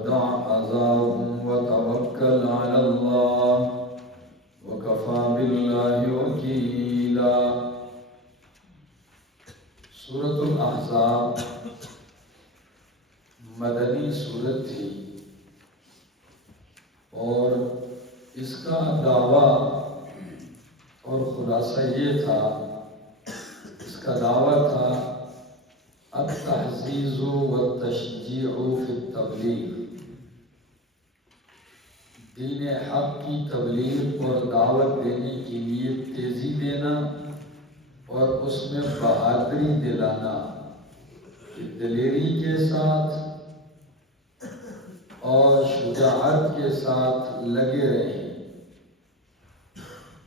ودع أذاهم وتوكل على الله وكفى بالله وكيلا۔ سورۃ الاحزاب مدنی سورت تھی اور اس کا دعویٰ اور خلاصہ یہ تھا، اس کا دعویٰ تھا التحزیز والتشجیع فی التبلیغ، دین حق کی تبلیغ اور دعوت دینے کے لیے تیزی دینا اور اس میں بہادری دلانا کہ دلیری کے ساتھ اور شجاعت کے ساتھ لگے رہیں۔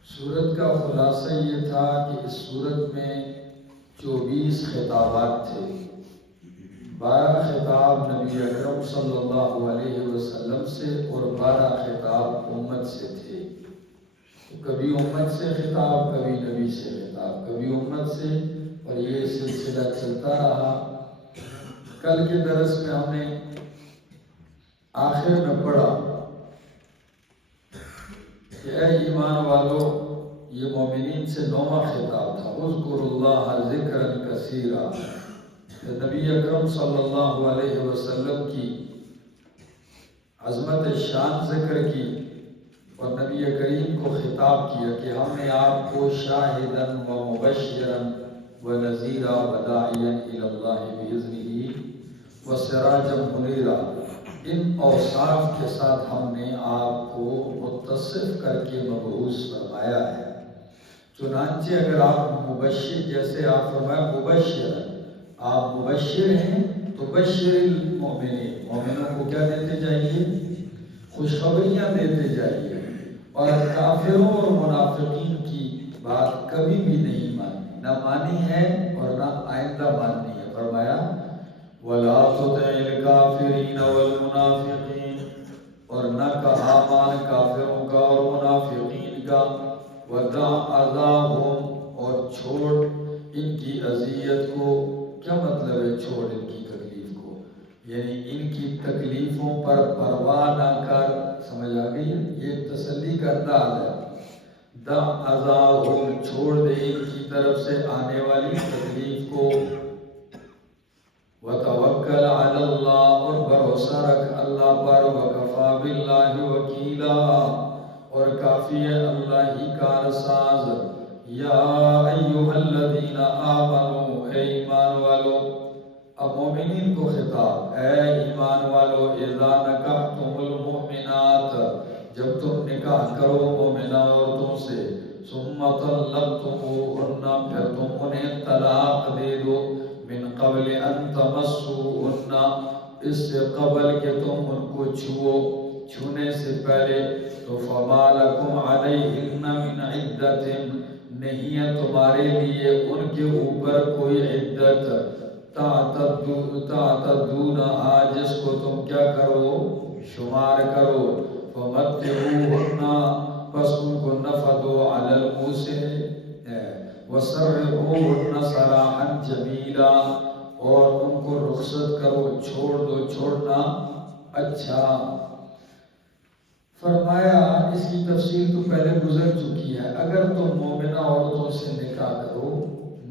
سورت کا خلاصہ یہ تھا کہ اس سورت میں 24 خطابات تھے، 12 خطاب نبی اکرم صلی اللہ علیہ وسلم سے اور 12 خطاب امت سے تھے۔ کبھی امت سے خطاب، کبھی نبی سے خطاب، کبھی امت سے، اور یہ سلسلہ چلتا رہا۔ کل کے درس میں ہم نے آخر میں پڑھا کہ اے ایمان والو، یہ مومنین سے 9واں خطاب تھا، اذکروا اللہ ذکرا کثیرا۔ نبی اکرم صلی اللہ علیہ وسلم کی عظمت شان ذکر کی اور نبی کریم کو خطاب کیا کہ ہم نے آپ کو شاہدا و مبشرا و نذیرا و داعیا الی اللہ باذنہ و سراجا منیرا، ان اوصاف کے ساتھ ہم نے آپ کو متصف کر کے مبعوث فرمایا ہے۔ چنانچہ اگر آپ مبشر، جیسے آپ فرمایا مبشر، آپ مبشر ہیں تو بشر المؤمنین، مومنوں کو کیا دیتے جائیے؟ خوشخبریاں دیتے جائیے، اور کافروں اور منافقین کی بات کبھی بھی نہیں مانی، نہ مانی ہے اور نہ آئندہ ماننی ہے۔ فرمایا وَلَا تُطِعِ الْكَافِرِينَ وَالْمُنَافِقِينَ، اور نہ کہا مان کافروں کا اور منافقین کا، وَدَعْ أَذَاهُمْ، اور چھوڑ ان کی اذیت کو۔ کیا مطلب ہے چھوڑ ان کی تکلیف کو؟ یعنی ان کی تکلیفوں پر پرواہ نہ کر، سمجھ آ گئی؟ یہ تسلی کا انداز ہے۔ دع أذاهم، چھوڑ دے ان کی طرف سے آنے والی تکلیف کو۔ وتوکل علی اللہ، اور بھروسہ رکھ اللہ پر۔ وکفیٰ باللہ وکیلا، اور کافی ہے اللہ ہی کارساز۔ یا ایھا الذین آمنوا، اے ایمان والو، اب مومنین کو خطاب، اے ایمان والو، اذا نکحتم المؤمنات، جب تم نکاح کرو مومنہ عورتوں سے، ثم طلقتموہن، پھر تم انہیں طلاق دے دو، من قبل ان تمسوہن، اس سے قبل کہ تم ان کو چھو، چھونے سے پہلے، تو فما لکم علیہن من عدت، نہیں ہے تمہارے لیے ان کے اوپر کوئی عدت، تعتدونہا، جس کو تم کیا کرو؟ شمار کرو۔ فمتعوہن، پس ان کو نفع دو، علی الموسع وسرحوہن سراحا جمیلا، اور ان کو رخصت کرو، چھوڑ دو چھوڑنا اچھا۔ فرمایا اس کی تفصیل تو پہلے گزر چکی ہے، اگر تم مومنہ عورتوں سے نکاح کرو،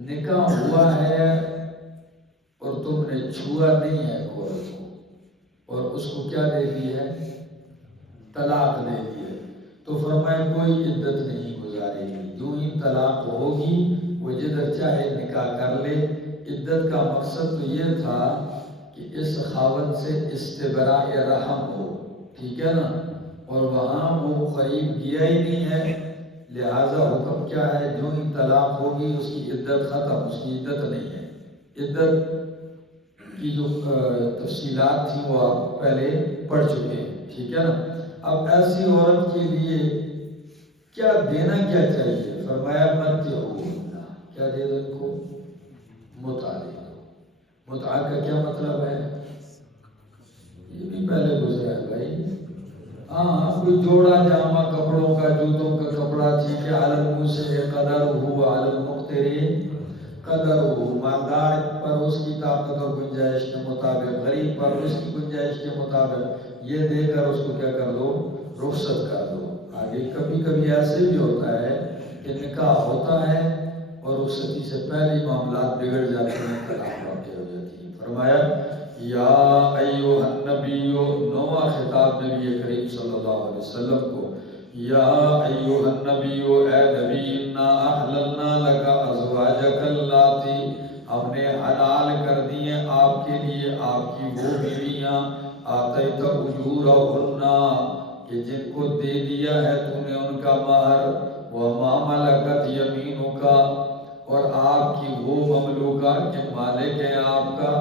نکاح ہوا ہے اور تم نے چھوا نہیں ہے عورت کو، اور اس کو کیا دے دی ہے؟ طلاق دے دی ہے، تو فرمایا کوئی عدت نہیں گزارے گی، جو ہی طلاق ہوگی وہ جدھر چاہے نکاح کر لے۔ عدت کا مقصد تو یہ تھا کہ اس خاوند سے استبراء رحم ہو، ٹھیک ہے نا، اور وہاں وہ قریب گیا ہی نہیں ہے، لہذا حکم کیا ہے؟ جو ہی طلاق ہوگی اس کی عدت ختم، اس کی عدت نہیں ہے۔ عدت کی جو تفصیلات تھیں وہ آپ پہلے پڑھ چکے ہیں، ٹھیک ہے نا۔ اب ایسی عورت کے لیے کیا دینا کیا چاہیے؟ فرمایا متعوہن، کیا دے دو ان کو؟ متع دے دو۔ متع کا کیا مطلب ہے؟ یہ بھی پہلے گزرا ہے بھائی۔ ہاں، کوئی جوڑا جامع کپڑوں کا، جوتوں کا کپڑا، ٹھیک ہے، علی الموسع قدرہ و علی المقتر قدر ہو، مالدار پر اس کی طاقت اور گنجائش کے مطابق، غریب پر اس کی گنجائش کے مطابق، یہ دے کر اس کو کیا کر دو، رخصت کر دو۔ آگے کبھی کبھی ایسے بھی ہوتا ہے کہ نکاح ہوتا ہے اور رخصتی سے پہلے ہی معاملات بگڑ جاتے ہیں، طلاق واقع ہو جاتی ہے۔ فرمایا یا ایھا النبی، نواں خطاب نبی کریم صلی اللہ علیہ وسلم کو، یا ایھا النبی، اے نبی، انا احللنا لک ازواجک اللاتی، ہم نے حلال کر دی ہیں آپ کے لیے آپ کی وہ بیویاں، آتیت اجورہن، کہ جن کو دے دیا ہے تو نے ان کا مہر، وما ملکت یمینک، اور آپ کی وہ مملوکہ کے مالک ہے آپ کا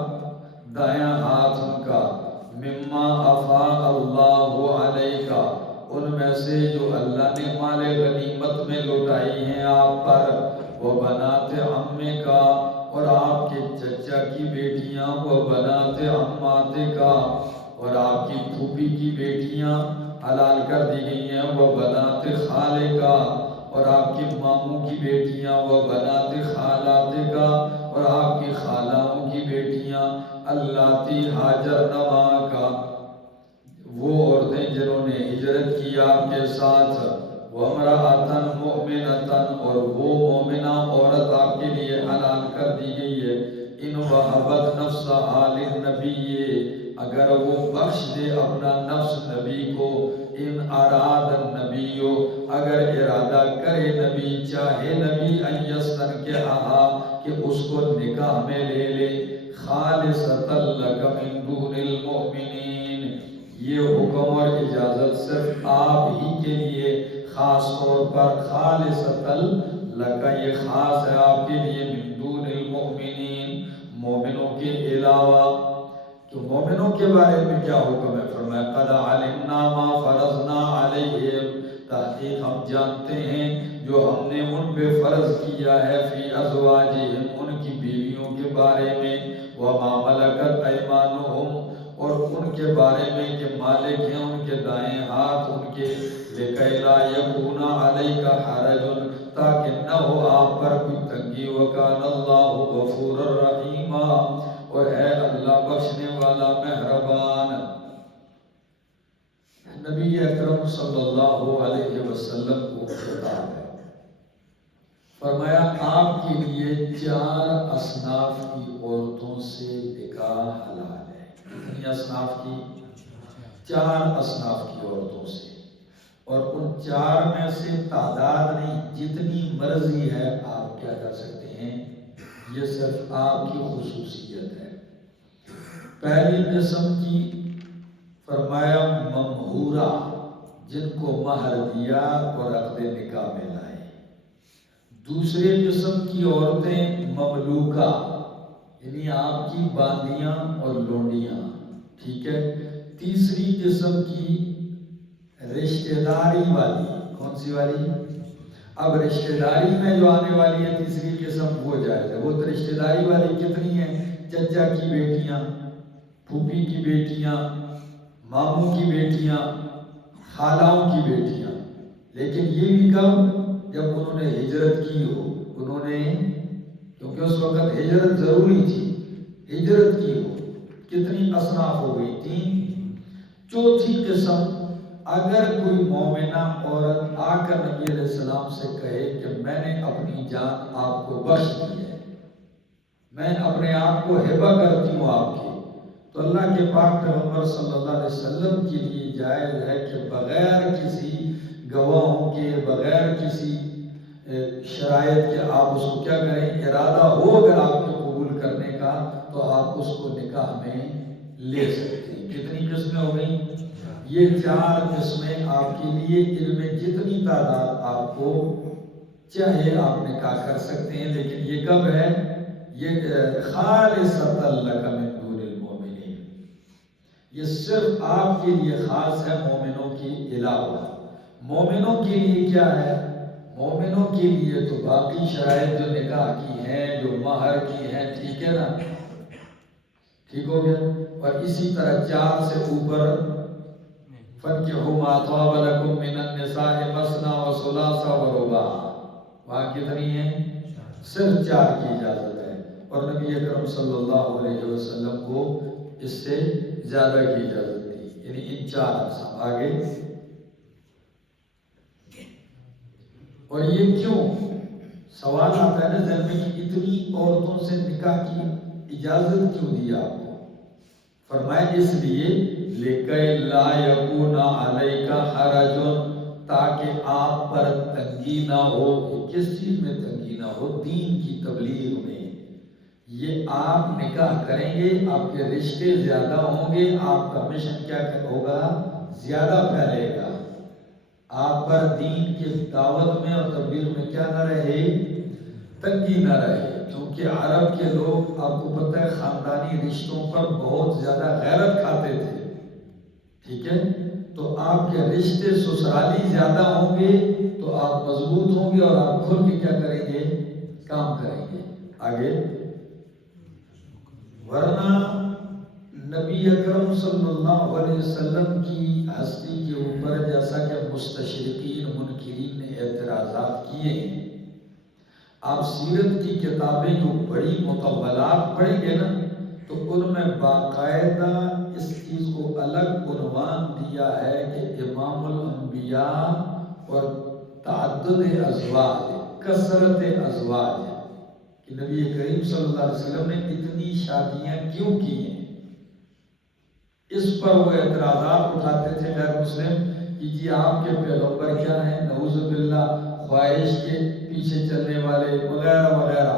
دایاں ہاتھ ان کا، مما افاء اللہ علیک، ان میں سے جو اللہ نے مال غنیمت میں لوٹائی ہیں آپ پر، وہ بنات عمک، اور آپ کے چچا کی بیٹیاں، وہ بنات عماتک، اور آپ کی پھوپھی کی بیٹیاں حلال کر دی گئی ہیں، وہ بنات خالک، اور آپ کے ماموں کی بیٹیاں، وہ بنات خالاتک، اور آپ کی خالاؤں کی بیٹیاں، اللاتی ہاجرن معک، وہ عورتیں جنہوں نے ہجرت کی آپ کے ساتھ، وامرأۃ مؤمنۃ، اور وہ مومنہ عورت آپ کے لیے حلال کر دی گئی ہے، ان وہبت نفسہا للنبی، اگر وہ بخش دے اپنا نفس نبی کو، ان اراد النبی، اگر ارادہ کرے نبی، چاہے نبی، ان یستنکحہا، کہ اس کو نکاح میں لے لے، خالصۃ لک من دون المؤمنین، یہ حکم اور اجازت صرف آپ ہی کے لیے خاص طور پر، خالصۃ لک، یہ خاص ہے آپ کے لیے، من دون المؤمنین، مومنوں کے علاوہ۔ تو مومنوں کے بارے میں کیا حکم ہے؟ فرمایا قد علمنا ما فرضنا علیہم، تحقیق ہم جانتے ہیں جو ہم نے ان پہ فرض کیا ہے، فی ازواجہم، ان کی بیویوں کے بارے میں، وما ملکت ایمانہم، اور ان کے بارے میں کہ مالک ہیں ان کے دائیں ہاتھ ان کے، لکی لا یکون علیک حرج، تاکہ نہ ہو آپ پر کوئی تنگی، وکان اللہ غفورا رحیما، اور ہے اللہ بخشنے والا مہربان۔ نبی اکرم صلی اللہ علیہ وسلم کو خطاب ہے، فرمایا آپ کے لیے 4 اصناف کی عورتوں سے نکاح حلال ہے۔ کتنی اصناف کی؟ 4 اصناف کی عورتوں سے، اور ان 4 میں سے تعداد نہیں، جتنی مرضی ہے آپ کیا کر سکتے ہیں، یہ صرف آپ کی خصوصیت ہے۔ پہلی قسم کی فرمایا ممہورہ، جن کو مہر دیا اور عقد نکاح میں لائے۔ دوسری قسم کی عورتیں مملوکہ، یعنی آپ کی باندیاں اور لونڈیاں، ٹھیک ہے۔ تیسری قسم کی رشتہ داری والی، کون سی والی؟ اب رشتہ داری میں جو آنے والی ہے تیسری قسم، وہ جائز ہے۔ وہ رشتہ داری والی کتنی ہیں؟ چچا کی بیٹیاں، پھوپھی کی بیٹیاں، ماموں کی بیٹیاں، خالاؤں کی بیٹیاں، لیکن یہ بھی کب؟ جب انہوں نے ہجرت کی ہو، انہوں نے، کیونکہ اس وقت ہجرت ضروری تھی، ہجرت کی ہو۔ کتنی اصناف ہو گئی؟ 3۔ چوتھی قسم، اگر کوئی مومنہ عورت آ کر نبی علیہ السلام سے کہے کہ میں نے اپنی جان آپ کو بخش دی ہے، میں اپنے آپ کو ہبہ کرتی ہوں آپ کی، تو اللہ کے پاک پیغمبر صلی اللہ علیہ وسلم کے لیے جائز ہے کہ بغیر کسی گواہوں کے، بغیر کسی شرائط کے آپ اس کو کیا کریں، ارادہ ہو اگر آپ کے قبول کرنے کا تو آپ اس کو نکاح میں لے سکتے ہیں۔ کتنی قسمیں ہو گئیں؟ یہ 4 قسمیں آپ کے لیے، ان میں جتنی تعداد آپ کو چاہے آپ نکاح کر سکتے ہیں، لیکن یہ کب ہے؟ یہ خالصۃ لک من دون المؤمنین، یہ صرف آپ کے لیے خاص ہے، مومنوں کے علاوہ۔ مومنوں کے لیے کیا ہے؟ مومنوں کے لیے تو باقی شرائط جو نکاح کی ہیں، جو مہر کی ہیں، ٹھیک ہے نا، ٹھیک ہو گیا۔ اور اسی طرح 4 سے اوپر، فَانكِحُوا مَا طَابَ لَكُم مِّنَ النِّسَاءِ مَثْنَىٰ وَثُلَاثَ وَرُبَاعَ، وہاں کتنی ہیں؟ صرف 4 کی اجازت اور نبی اکرم صلی اللہ علیہ وسلم کو اس سے زیادہ کی اجازت دی، یعنی ان 4 اقسام آگے۔ اور یہ کیوں سوال آتا ہے نا ذہن میں کہ اتنی عورتوں سے نکاح کی اجازت کیوں دی آپ کو؟ فرمایا اس لیے لِكَيْ لَا يَكُونَ عَلَيْكَ حَرَجٌ، تاکہ آپ پر تنگی نہ ہو۔ کس چیز میں تنگی نہ ہو؟ دین کی تبلیغ میں۔ یہ آپ نکاح کریں گے، آپ کے رشتے زیادہ ہوں گے، آپ کا مشن کیا ہوگا؟ زیادہ پھیلے گا۔ آپ پر دین کی دعوت میں اور تبلیغ میں کیا نہ رہے؟ تنگی نہ رہے۔ کیونکہ عرب کے لوگ آپ کو پتہ ہے خاندانی رشتوں پر بہت زیادہ غیرت کھاتے تھے، ٹھیک ہے؟ تو آپ کے رشتے سسرالی زیادہ ہوں گے تو آپ مضبوط ہوں گے اور آپ کھل کے کیا کریں گے؟ کام کریں گے۔ آگے، ورنہ نبی اکرم صلی اللہ علیہ وسلم کی ہستی کے اوپر جیسا کہ مستشرقین منکرین نے اعتراضات کیے، آپ سیرت کی کتابیں جو بڑی مطولات پڑھیں گے نا تو ان میں باقاعدہ اس چیز کو الگ عنوان دیا ہے کہ امام الانبیاء اور تعدد ازواج، کثرت ازواج، کہ نبی کریم صلی اللہ علیہ وسلم نے اتنی شادیاں کیوں کی ہیں۔ اس پر وہ اعتراضات اٹھاتے تھے غیر مسلم کہ جی آپ کے پیغمبر کیا ہیں، نعوذ باللہ خواہش کے پیچھے چلنے والے وغیرہ وغیرہ۔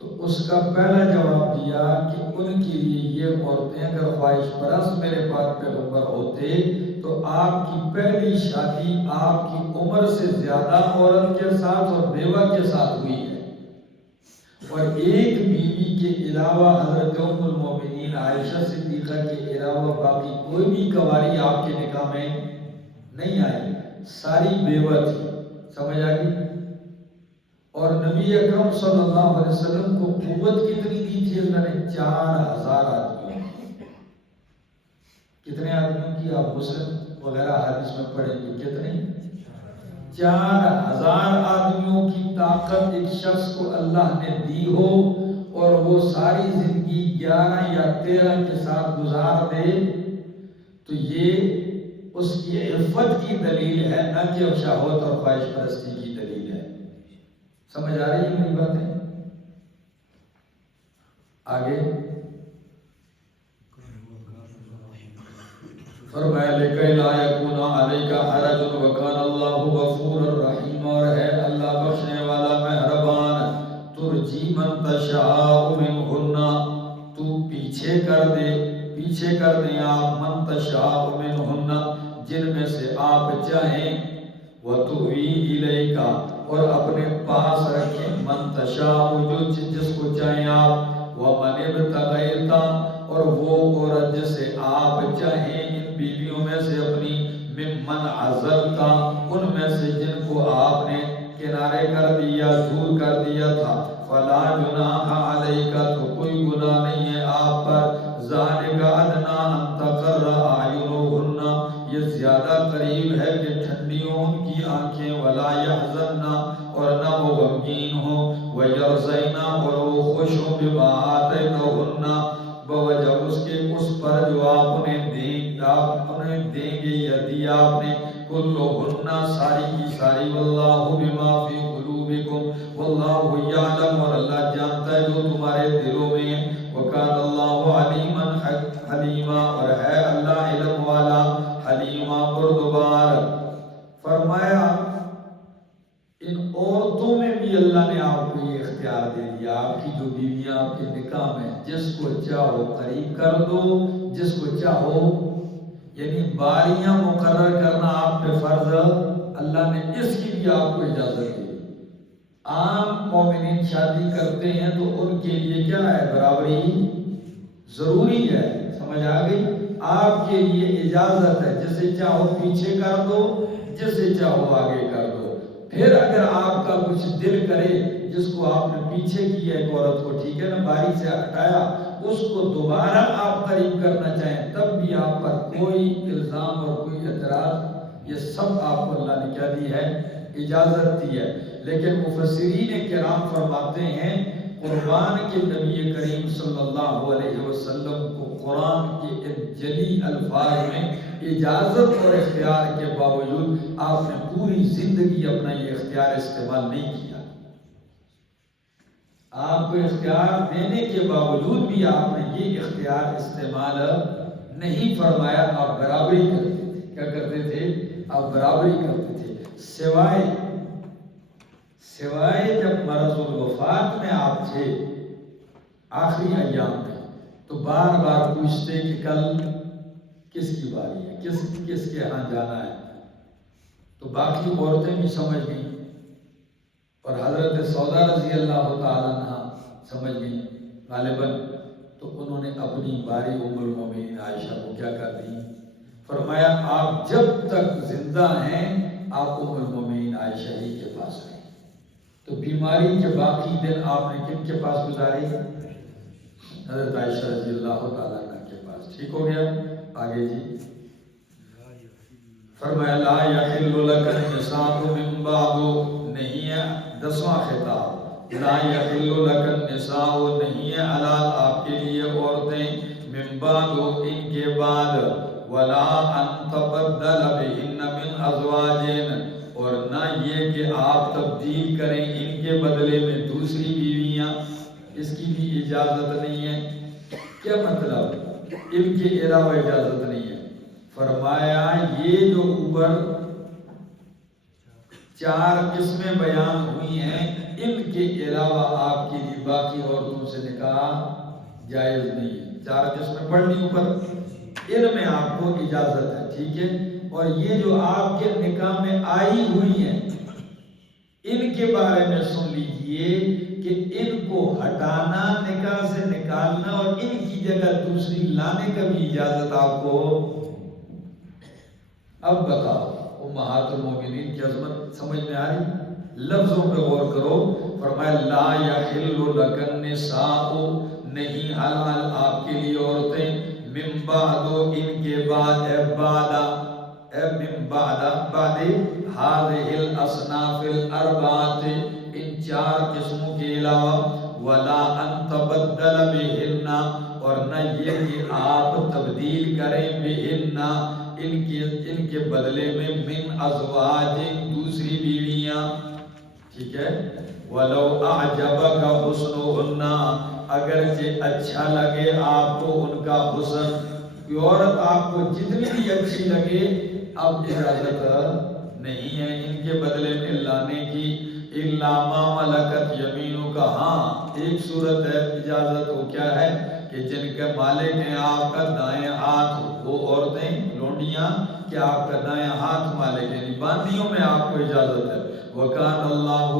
تو اس کا پہلا جواب دیا کہ ان کے لیے یہ عورتیں اگر خواہش پرست میرے پاس پیغمبر ہوتے تو آپ کی پہلی شادی آپ کی عمر سے زیادہ عورت کے ساتھ اور بیوہ کے ساتھ ہوئی ہے، اور ایک بیوی کے علاوہ حضرت ام المومنین عائشہ صدیقہ کے علاوہ باقی کوئی بھی کنواری آپ کے نکاح میں نہیں آئی، ساری بیوہ تھی۔ سمجھ آ گئی؟ اور نبی اکرم صلی اللہ علیہ وسلم کو قوت کتنی دی تھی اللہ نے؟ 4000 آدمیوں۔ کتنے آدمیوں کی؟ آپ مسلم وغیرہ حدیث میں پڑھیں گے، کتنے؟ 4000 آدمیوں کی طاقت ایک شخص کو اللہ نے دی ہو اور وہ ساری زندگی 11 یا 13 کے ساتھ گزار دے تو یہ اس کی عفت کی دلیل ہے، نہ کہ شہوت اور خواہش پرستی کی دلیل ہے۔ سمجھ آ رہی ہے میری باتیں؟ آگے فرمایا لِكَيْ لَا يَكُونَ عَلَيْكَ حَرَجٌ وَكَانَ اللَّهُ غَفُورًا رَحِيمًا، اور ہے اللہ بخشنے والا مہربان۔ تُرْجِي مَن تَشَاءُ مِنْهُنَّ، تو پیچھے کر دیں آپ، مَن تَشَاءُ مِنْهُنَّ، جن میں سے آپ چاہیں، وَتُؤْوِي إِلَيْكَ، اور اپنے پاس رکھیں، مَن تَشَاءُ، جس کو چاہیں آپ، وَمَنِ ابْتَغَيْتَ، اور وہ عورت جسے آپ چاہیں ان بیویوں میں سے اپنی، ممن عزلتا، ان میں سے جن کو آپ نے کنارے کر دیا، دور کر دیا تھا، فلا جناح علیک، تو کوئی گناہ نہیں ہے آپ پر، ذالک ادنی ان تقر اعینہن، یہ زیادہ قریب ہے کہ ٹھنڈی ہوں ان کی آنکھیں، ولا یحزن، اور نہ وہ غمگین ہوں، ویرضین، اور وہ خوش ہوں، بما آتیتہن، بوجہ اس کے اس پر جو آپ انہیں دیں گے یا دیا آپ نے، کلہن، ساری کی ساری، واللہ بما فی قلوبکم، واللہ یعلم، اور اللہ جانتا ہے جو تمہارے دلوں میں ہے، وکان اللہ علیما حلیما، اور ہے اللہ علم والا، حلیما بردبار۔ فرمایا ان عورتوں میں بھی اللہ نے آپ کو یہ اختیار دے دیا، آپ کی جو بیویاں آپ کے نکاح میں، جس کو چاہو قریب کر دو، جس کو چاہو، یعنی باریاں مقرر کرنا آپ پہ فرض، اللہ نے اس کی بھی آپ کو اجازت دی۔ عام مومنین شادی کرتے ہیں تو ان کے لیے کیا ہے؟ برابری ضروری ہے۔ سمجھ آ گئی؟ آپ کے لیے اجازت ہے، جسے چاہو پیچھے کر دو، جسے چاہو آگے کر دو۔ پھر اگر آپ کا کچھ دل کرے، جس کو آپ نے پیچھے کیا ایک عورت کو، ٹھیک ہے نا، باری سے ہٹایا، اس کو دوبارہ آپ قریب کرنا چاہیں، تب بھی آپ پر کوئی الزام اور کوئی اعتراض، یہ سب آپ کو اللہ نے کیا دی ہے؟ اجازت دی ہے۔ لیکن مفسرین کرام فرماتے ہیں قربان کے نبی کریم صلی اللہ علیہ وسلم کو قرآن کے ان جلی الفاظ میں اجازت اور اختیار کے باوجود آپ نے پوری زندگی اپنا یہ اختیار استعمال نہیں کیا. آپ کو اختیار دینے کے باوجود بھی آپ نے یہ اختیار استعمال نہیں فرمایا. آپ برابری کرتے تھے. کیا کرتے تھے؟ آپ برابری کرتے تھے. سوائے جب مرض الوفات میں آپ تھے آخری ایام میں تو بار بار پوچھتے کہ کل کس کی باری ہے, کس کے ہاں جانا ہے. تو باقی عورتیں بھی سمجھ گئیں اور حضرت سودا رضی اللہ تعالیٰ عنہ سمجھ گئیں غالباً. تو انہوں نے اپنی باری ام المومنین عائشہ کو کیا کر دی؟ فرمایا آپ جب تک زندہ ہیں آپ ام المومنین عائشہ ہی کے پاس رہیں. تو بیماری کے باقی دن آپ نے کن کے پاس گزارے؟ حضرت عائشہ رضی اللہ تعالیٰ عنہ کے پاس. ٹھیک ہو گیا؟ آگے جی فرمایا لا یحل لک النساء من بعد, نہیں ہے 10واں خطاب. لا یحل لک النساء, نہیں ہے حلال آپ کے لیے عورتیں, من بعد ان کے بعد, ولا ان تبدل بہن من ازواج, اور نہ یہ کہ آپ تبدیل کریں ان کے بدلے میں دوسری بیویاں, اس کی بھی اجازت نہیں ہے. کیا مطلب؟ ان کے علاوہ اجازت نہیں ہے. فرمایا یہ جو اوپر 4 قسمیں بیان ہوئی ہیں ان کے علاوہ آپ کے لیے باقی عورتوں سے نکاح جائز نہیں ہے. 4 قسمیں پڑھ لی اوپر, ان میں آپ کو اجازت ہے. ٹھیک ہے؟ اور یہ جو آپ کے نکاح میں آئی ہوئی ہیں ان کے بارے میں سن لیجئے کہ ان کو ہٹانا, نکاح سے نکالنا اور ان کی جگہ دوسری لانے کا بھی اجازت آپ کو. اب بتاؤ امہات المومنین کی عظمت سمجھ میں آ رہی؟ لفظوں پہ غور کرو. فرمایا لا یحل لک النساء, نہیں حلال آپ کے لیے عورتیں, من بعد ان کے بعد, من بعد هذه الاصناف الاربعۃ, ان 4 قسموں کے علاوہ, ولا ان تبدل بہن, اور نہ یہ کہ آپ تبدیل کریں بہن ان کے بدلے میں, من ازواج دوسری بیویاں. ٹھیک ہے؟ وَلَوْ أَعْجَبَكَ حُسْنُهُنَّ, اگرچہ اچھا لگے آپ کو ان کا حسن, کوئی عورت آپ کو جتنی بھی اچھی لگے اب اجازت نہیں ہے ان کے بدلے میں لانے کی. إِلَّا مَا مَلَكَتْ يَمِينُكَ, ہاں ایک صورت ہے اجازت, وہ کیا ہے کہ جن کے مالک ہیں آپ کا دائیں ہاتھ, وہ عورتیں لونڈیاں کہ آپ کا دائیں ہاتھ مالک ہیں, باندیوں میں آپ کو اجازت ہے. وَكَانَ اللَّهُ,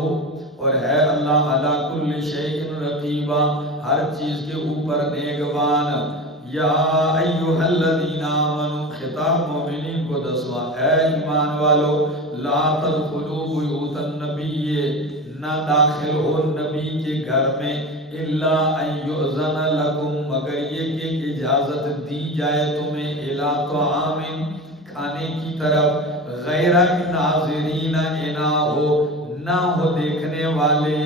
اور ہے اللہ, عَلَى كُلِّ شَيْءٍ رَقِيبًا, ہر چیز کے اوپر نگہبان. یا ایھا الذین آمنوا, خطاب مومنین کو 10واں, اے ایمان والو, لا تدخلوا بیوت النبی, نہ داخل ہو نبی کے گھر میں, الا ان یؤذن لکم, مگر یہ کہ اجازت دی جائے تمہیں, الی طعام, کھانے کی طرف, غیر ناظرین اناہ, نہ ہو دیکھنے والے,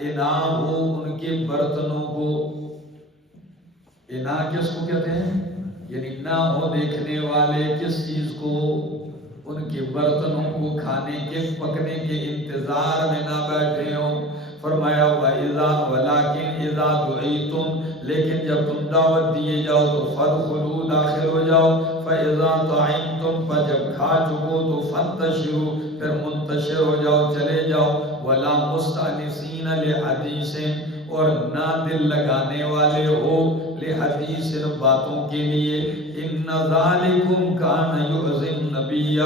اناہ ان کے برتنوں کو. اناہ کس کو کہتے ہیں؟ یعنی نہ ہو دیکھنے والے کس چیز کو؟ ان کے برتنوں کو, کھانے کے پکنے کے انتظار میں نہ بیٹھے ہوں. فرمایا وَلَٰكِنْ إِذَا دُعِيتُمْ, لیکن جب تم دعوت دیے جاؤ تو فَادْخُلُوا, داخل ہو جاؤ. فَإِذَا طَعِمْتُمْ, پر جب کھا چکو تو فَانْتَشِرُوا, پھر منتشر ہو جاؤ, چلے جاؤ. وَلَا مُسْتَأْنِسِينَ لِحَدِيثٍ, اور نہ دل لگانے والے ہو لحدیث, باتوں کے لیے. إِنَّ ذَلِكُمْ كَانَ يُؤْذِي النَّبِيَّ,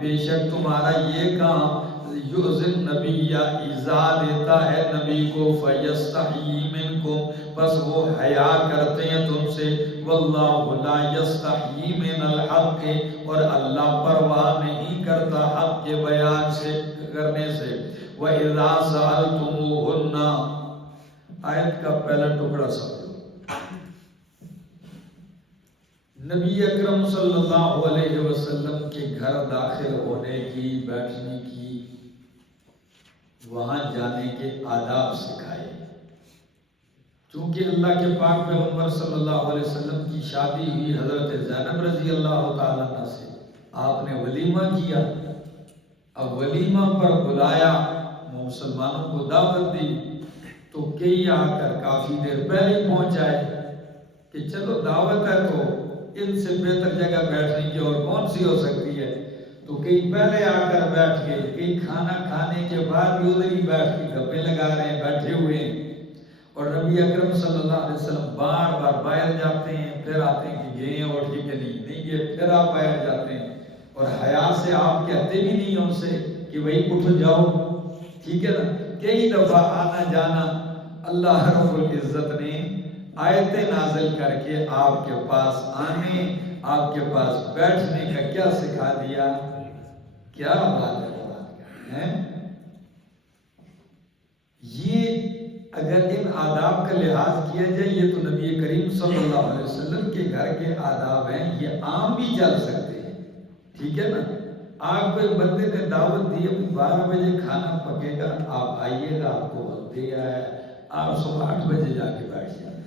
بے شک تمہارا یہ کام یؤذی النبی, ایذا دیتا ہے نبی کو. فَيَسْتَحْيِي مِنْكُمْ, بس وہ حیا کرتے ہیں تم سے. وَاللَّهُ لَا يَسْتَحْيِي مِنَ الْحَقِّ, اور اللہ پرواہ نہیں کرتا حق کے بیان سے کرنے سے. وَإِذَا سَأَلْتُمُوهُنَّ, آیت کا پہلا ٹکڑا سمجھو. نبی اکرم صلی اللہ علیہ وسلم کے گھر داخل ہونے کی, بیٹھنے کی, وہاں جانے کے آداب سکھائے. چونکہ اللہ کے پاک پیغمبر صلی اللہ علیہ وسلم کی شادی ہوئی حضرت زینب رضی اللہ تعالیٰ عنہ سے، آپ نے ولیمہ کیا۔ اب ولیمہ پر بلایا، مسلمانوں کو دعوت دی، تو کئی آ کر کافی دیر پہلے پہنچ آئے کہ چلو دعوت ہے تو ان سے بہتر جگہ بیٹھنے کی اور کون سی ہو سکتی ہے۔ تو کئی پہلے آ کر بیٹھ گئے، کئی کھانا کھانے کے بعد بھی ادھر ہی بیٹھ کے گپیں لگا رہے ہیں، بیٹھے ہوئے ہیں۔ اور نبی اکرم صلی اللہ علیہ وسلم بار بار باہر جاتے ہیں، پھر آتے ہیں کہ گئے ہیں اٹھ کے نہیں گئے، پھر آپ باہر جاتے ہیں، اور حیا سے آپ کہتے بھی نہیں ان سے کہ بھائی اٹھ جاؤ، ٹھیک ہے نا۔ کئی دفعہ آنا جانا اللہ رب العزت نے آیتیں نازل کر کے آپ کے پاس آنے، آپ کے پاس بیٹھنے کا کیا سکھا دیا، کیا بات ہے۔ یہ اگر ان آداب کا لحاظ کیا جائے، یہ تو نبی کریم صلی اللہ علیہ وسلم کے گھر کے آداب ہیں، یہ عام بھی چل سکتے ہیں، ٹھیک ہے نا۔ آپ کو ایک بندے نے دعوت دی، 12 بجے کھانا پکے گا، آپ آئیے گا، آپ کو وقت دیا ہے، آپ صبح 8 بجے جا کے بیٹھ جائیں،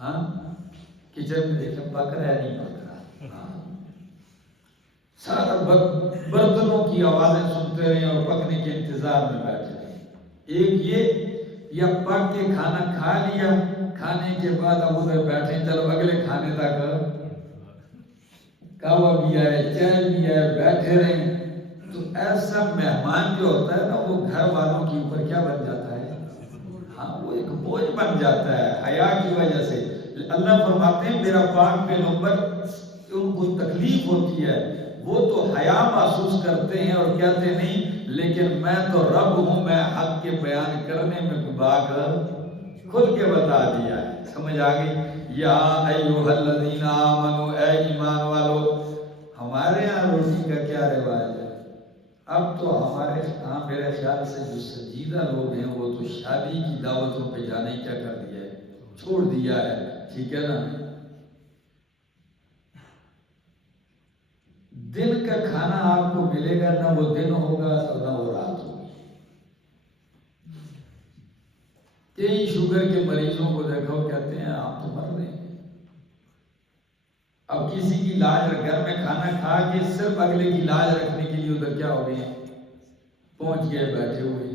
ہاں کچن میں دیکھیں پک رہا ہے نہیں پک رہا، ہاں سارا برتنوں کی آوازیں سنتے رہیں اور پکنے کے انتظار میں بیٹھے رہیں۔ ایک یہ، یا پک کے کھانا کھا لیا، کھانے کے بعد اب ادھر بیٹھے، چلو اگلے کھانے تک قہوہ بھی آئے، چائے بھی آئے، بیٹھے رہیں۔ تو ایسا مہمان جو ہوتا ہے نا، وہ گھر والوں کے اوپر کیا بن جاتا ہے، ہاں وہ ایک بوجھ بن جاتا ہے حیا کی وجہ سے۔ اللہ فرماتے ہیں میرا پاک پیغمبر ان کو تکلیف ہوتی ہے، وہ تو حیا محسوس کرتے ہیں اور کہتے نہیں، لیکن میں تو رب ہوں، میں حق کے بیان کرنے میں باغ کھل کے بتا دیا ہے۔ سمجھ آ گئی؟ یا ایھا الذین آمنو، اے ایمان والو۔ ہمارے ہاں روٹی کا کیا رواج ہے؟ اب تو ہمارے ہاں میرے خیال سے جو سنجیدہ لوگ ہیں وہ تو شادی کی دعوتوں پہ جانے کیا کر دیا ہے، چھوڑ دیا ہے، ٹھیک ہے نا۔ دن کا کھانا آپ کو ملے گا، نہ وہ دن ہوگا نہ وہ رات ہوگی۔ کئی شوگر کے مریضوں کو دیکھو، کہتے ہیں آپ تو مر رہے ہیں۔ اب کسی کی لاج، گھر میں کھانا کھا کے صرف اگلے کی لاج رکھنے کے لیے ادھر کیا ہو گئے ہیں، پہنچ گئے، بیٹھے ہوئے۔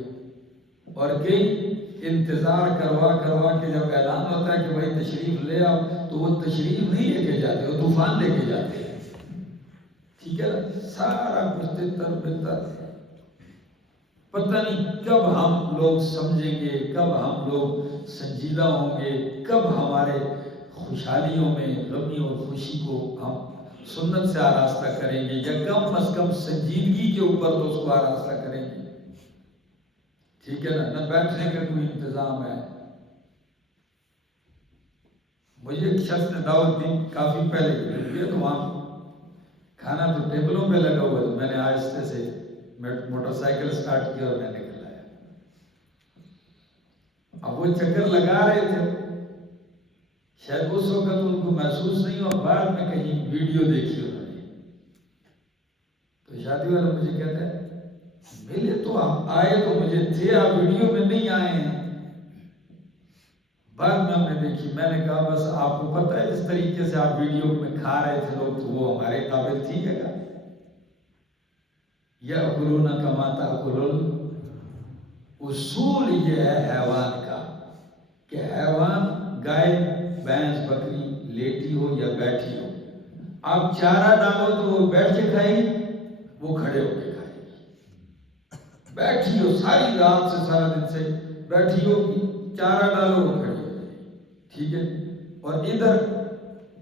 اور کئی انتظار کروا کے جب اعلان ہوتا ہے کہ بھائی تشریف لے آؤ، تو وہ تشریف نہیں لے کے جاتے، وہ طوفان لے کے جاتے ہیں، ٹھیک ہے نا۔ سارا کچھ تر بتر، پتہ نہیں کب ہم لوگ سمجھیں گے، کب ہم لوگ سنجیدہ ہوں گے، کب ہمارے خوشحالیوں میں غمی اور خوشی کو ہم سنت سے آراستہ کریں گے، یا کم از کم سنجیدگی کے اوپر تو اس کو آراستہ کریں گے، ٹھیک ہے نا۔ نہ بیٹھنے کا کوئی انتظام ہے۔ مجھے ایک شخص نے دعوت دی کافی پہلے، تو وہاں کھانا تو ٹیبلوں پہ لگا ہوا ہے، میں نے آہستہ سے موٹر سائیکل سٹارٹ کیا اور میں نکل آیا۔ اب وہ چکر لگا رہے تھے، شاید اس وقت ان کو محسوس نہیں ہوا، بعد میں کہیں ویڈیو دیکھی انہوں نے، تو شادی والا مجھے کہتا ہے ملے تو آپ آئے تو مجھے تھے، آپ ویڈیو میں نہیں آئے ہیں۔ بعد میں ہم نے دیکھی، میں نے کہا بس آپ کو پتہ ہے جس طریقے سے آپ ویڈیو میں کھا رہے تھے لوگ، تو وہ ہمارے قابل تھی جگہ۔ یأکلون کما تأکل، اصول یہ ہے حیوان کا کہ حیوان گائے، بھینس، بکری لیٹی ہو یا بیٹھی ہو، آپ چارہ ڈالو تو وہ بیٹھ کے کھائے گی، وہ کھڑے ہو کے کھائے گی۔ بیٹھی ہو ساری رات سے، سارا دن سے بیٹھی ہوگی، چارہ ڈالو وہ کھڑی ہو جائے گی، ٹھیک ہے۔ اور ادھر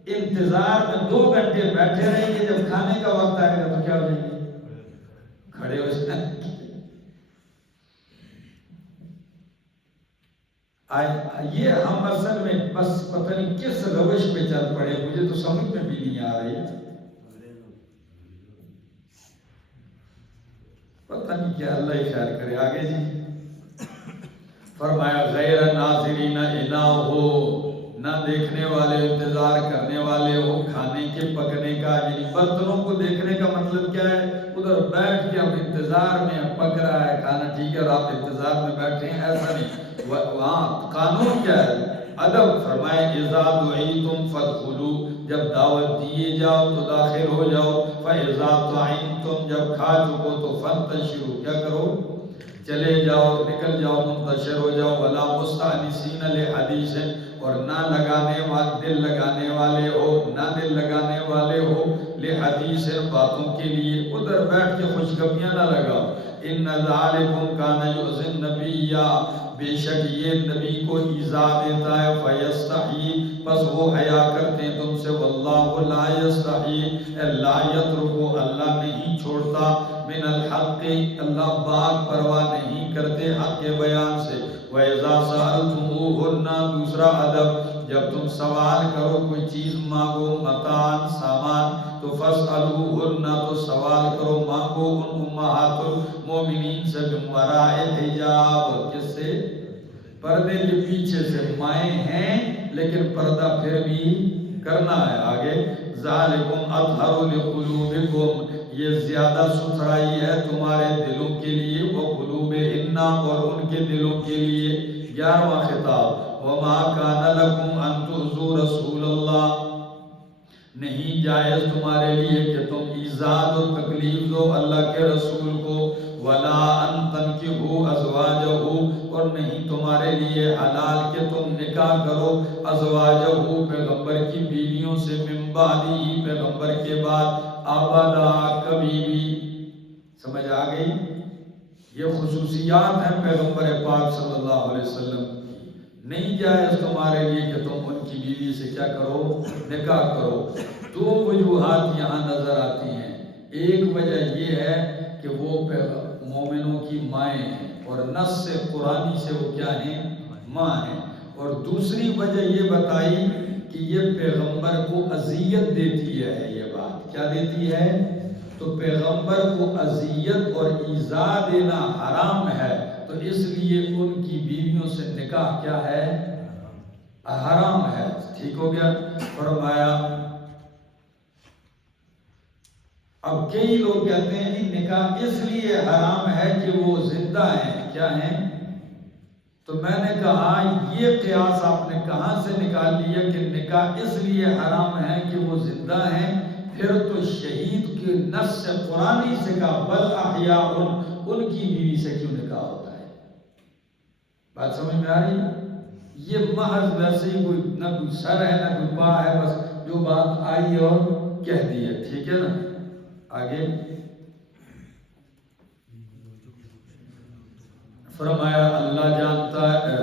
انتظار میں 2 گھنٹے بیٹھے رہیں گے، جب کھانے کا وقت آئے گا تو کیا ہو جائیں گے، کھڑے ہو جائیں گے۔ یہ ہم اصل میں بس پتہ نہیں کس روش پہ چل پڑے، مجھے تو سمجھ میں بھی نہیں آ رہی، پتہ نہیں کیا، اللہ ہی خیر کرے۔ آگے جی فرمایا غیر ناظرین اناہ، نہ دیکھنے والے، انتظار کرنے والے ہو کھانے کے پکنے کا، یعنی برتنوں کو دیکھنے کا مطلب کیا ہے، ادھر بیٹھ کے اب انتظار میں پک رہا ہے کھانا، ٹھیک ہے، اور آپ انتظار میں بیٹھے ہیں، ایسا نہیں۔ وہاں قانون کیا ہے، ادب فرمائے اذا دعیتم فادخلوا، جب دعوت دیے جاؤ تو داخل ہو جاؤ، فاذا طعمتم، جب کھا چکو تو فانتشروا، کیا کرو؟ چلے جاؤ، نکل جاؤ، منتشر ہو جاؤ، ولا مستانسین لحدیث، اور نہ دل لگانے والے ہو، نہ دل لگانے والے ہو لحدیث، باتوں کے لیے، ادھر بیٹھ کے خوشگپیاں نہ لگاؤ۔ ان ذالکم کان یؤذی النبی، بے شک یہ نبی کو ایذا دیتا ہے، فیستحی، پس وہ حیا کرتے ہیں تم سے، واللہ لا یستحی، لا یترک، اللہ نہیں چھوڑتا، من الحق، اللہ بات پرواہ نہیں کرتے حق کے بیان سے۔ وَإِذَا سَأَلْتُمُوهُنَّ، دوسرا ادب، جب تم سوال کرو، کوئی چیز مانگو، متاع، سامان، تو فَاسْأَلُوهُنَّ، تو سوال کرو، مانگو ان امہات المومنین سے، من وراء حجاب، کس سے؟ پردے کے پیچھے سے، مائیں ہیں لیکن پردہ پھر بھی کرنا ہے۔ آگے ذالکم اطہر لقلوبکم، یہ زیادہ ستھرائی ہے تمہارے دلوں کے لیے، وہ قلوبہن، اور ان کے دلوں کے لیے۔ 11واں خطاب، وما کان لکم ان تؤذوا رسول اللہ، نہیں جائز تمہارے لیے کہ تم ایذا دو، تکلیف دو اللہ کے رسول کو، ولا ان تنکحوا ازواجہ، اور نہیں تمہارے لیے حلال کہ تم نکاح کرو ازواجہ، پیغمبر کی بیویوں سے، من بعدہ، پیغمبر کے بعد، ابدا، کبھی بھی۔ سمجھ آ گئی؟ یہ خصوصیات ہیں پیغمبر پاک صلی اللہ علیہ وسلم کی۔ نہیں جائز تمہارے لیے کہ تم ان کی بیوی سے کیا کرو؟ نکاح کرو۔ دو وجوہات یہاں نظر آتی ہیں۔ ایک وجہ یہ ہے کہ وہ مومنوں کی مائیں ہیں، اور نص سے قرآنی سے وہ کیا ہیں؟ ماں ہیں۔ اور دوسری وجہ یہ بتائی کہ یہ پیغمبر کو اذیت دیتی ہے، یہ بات کیا دیتی ہے؟ تو پیغمبر کو اذیت اور ایذا دینا حرام ہے، تو اس لیے ان کی بیویوں سے نکاح کیا ہے؟ حرام ہے۔ ٹھیک ہو گیا؟ فرمایا اب کئی لوگ کہتے ہیں کہ نکاح اس لیے حرام ہے کہ وہ زندہ ہیں، کیا ہیں؟ تو میں نے کہا یہ قیاس آپ نے کہاں سے نکال لیا کہ نکاح اس لیے حرام ہے کہ وہ زندہ ہیں؟ پھر تو شہید کے نص سے قرآنی سے کہا بل احیاء، ان کی بیوی سے کیوں نکاح ہوتا ہے؟ بات سمجھ میں آ رہی؟ یہ محض ویسے ہی کوئی نہ کوئی سر ہے نہ کوئی پا ہے، بس جو بات آئی اور کہہ دی ہے، ٹھیک ہے نا؟ آگے فرمایا اللہ جانتا ہے،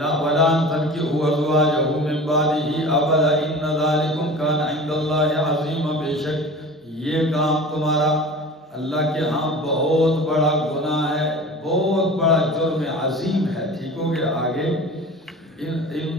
لا ولا تنکحوا ازواجہ من بعدہ ابدا ان ذالکم کان عند اللہ عظیما، بے شک یہ کام تمہارا اللہ کے ہاں بہت بڑا گناہ ہے، بہت بڑا جرم عظیم ہے۔ ٹھیک ہو گیا؟ آگے ان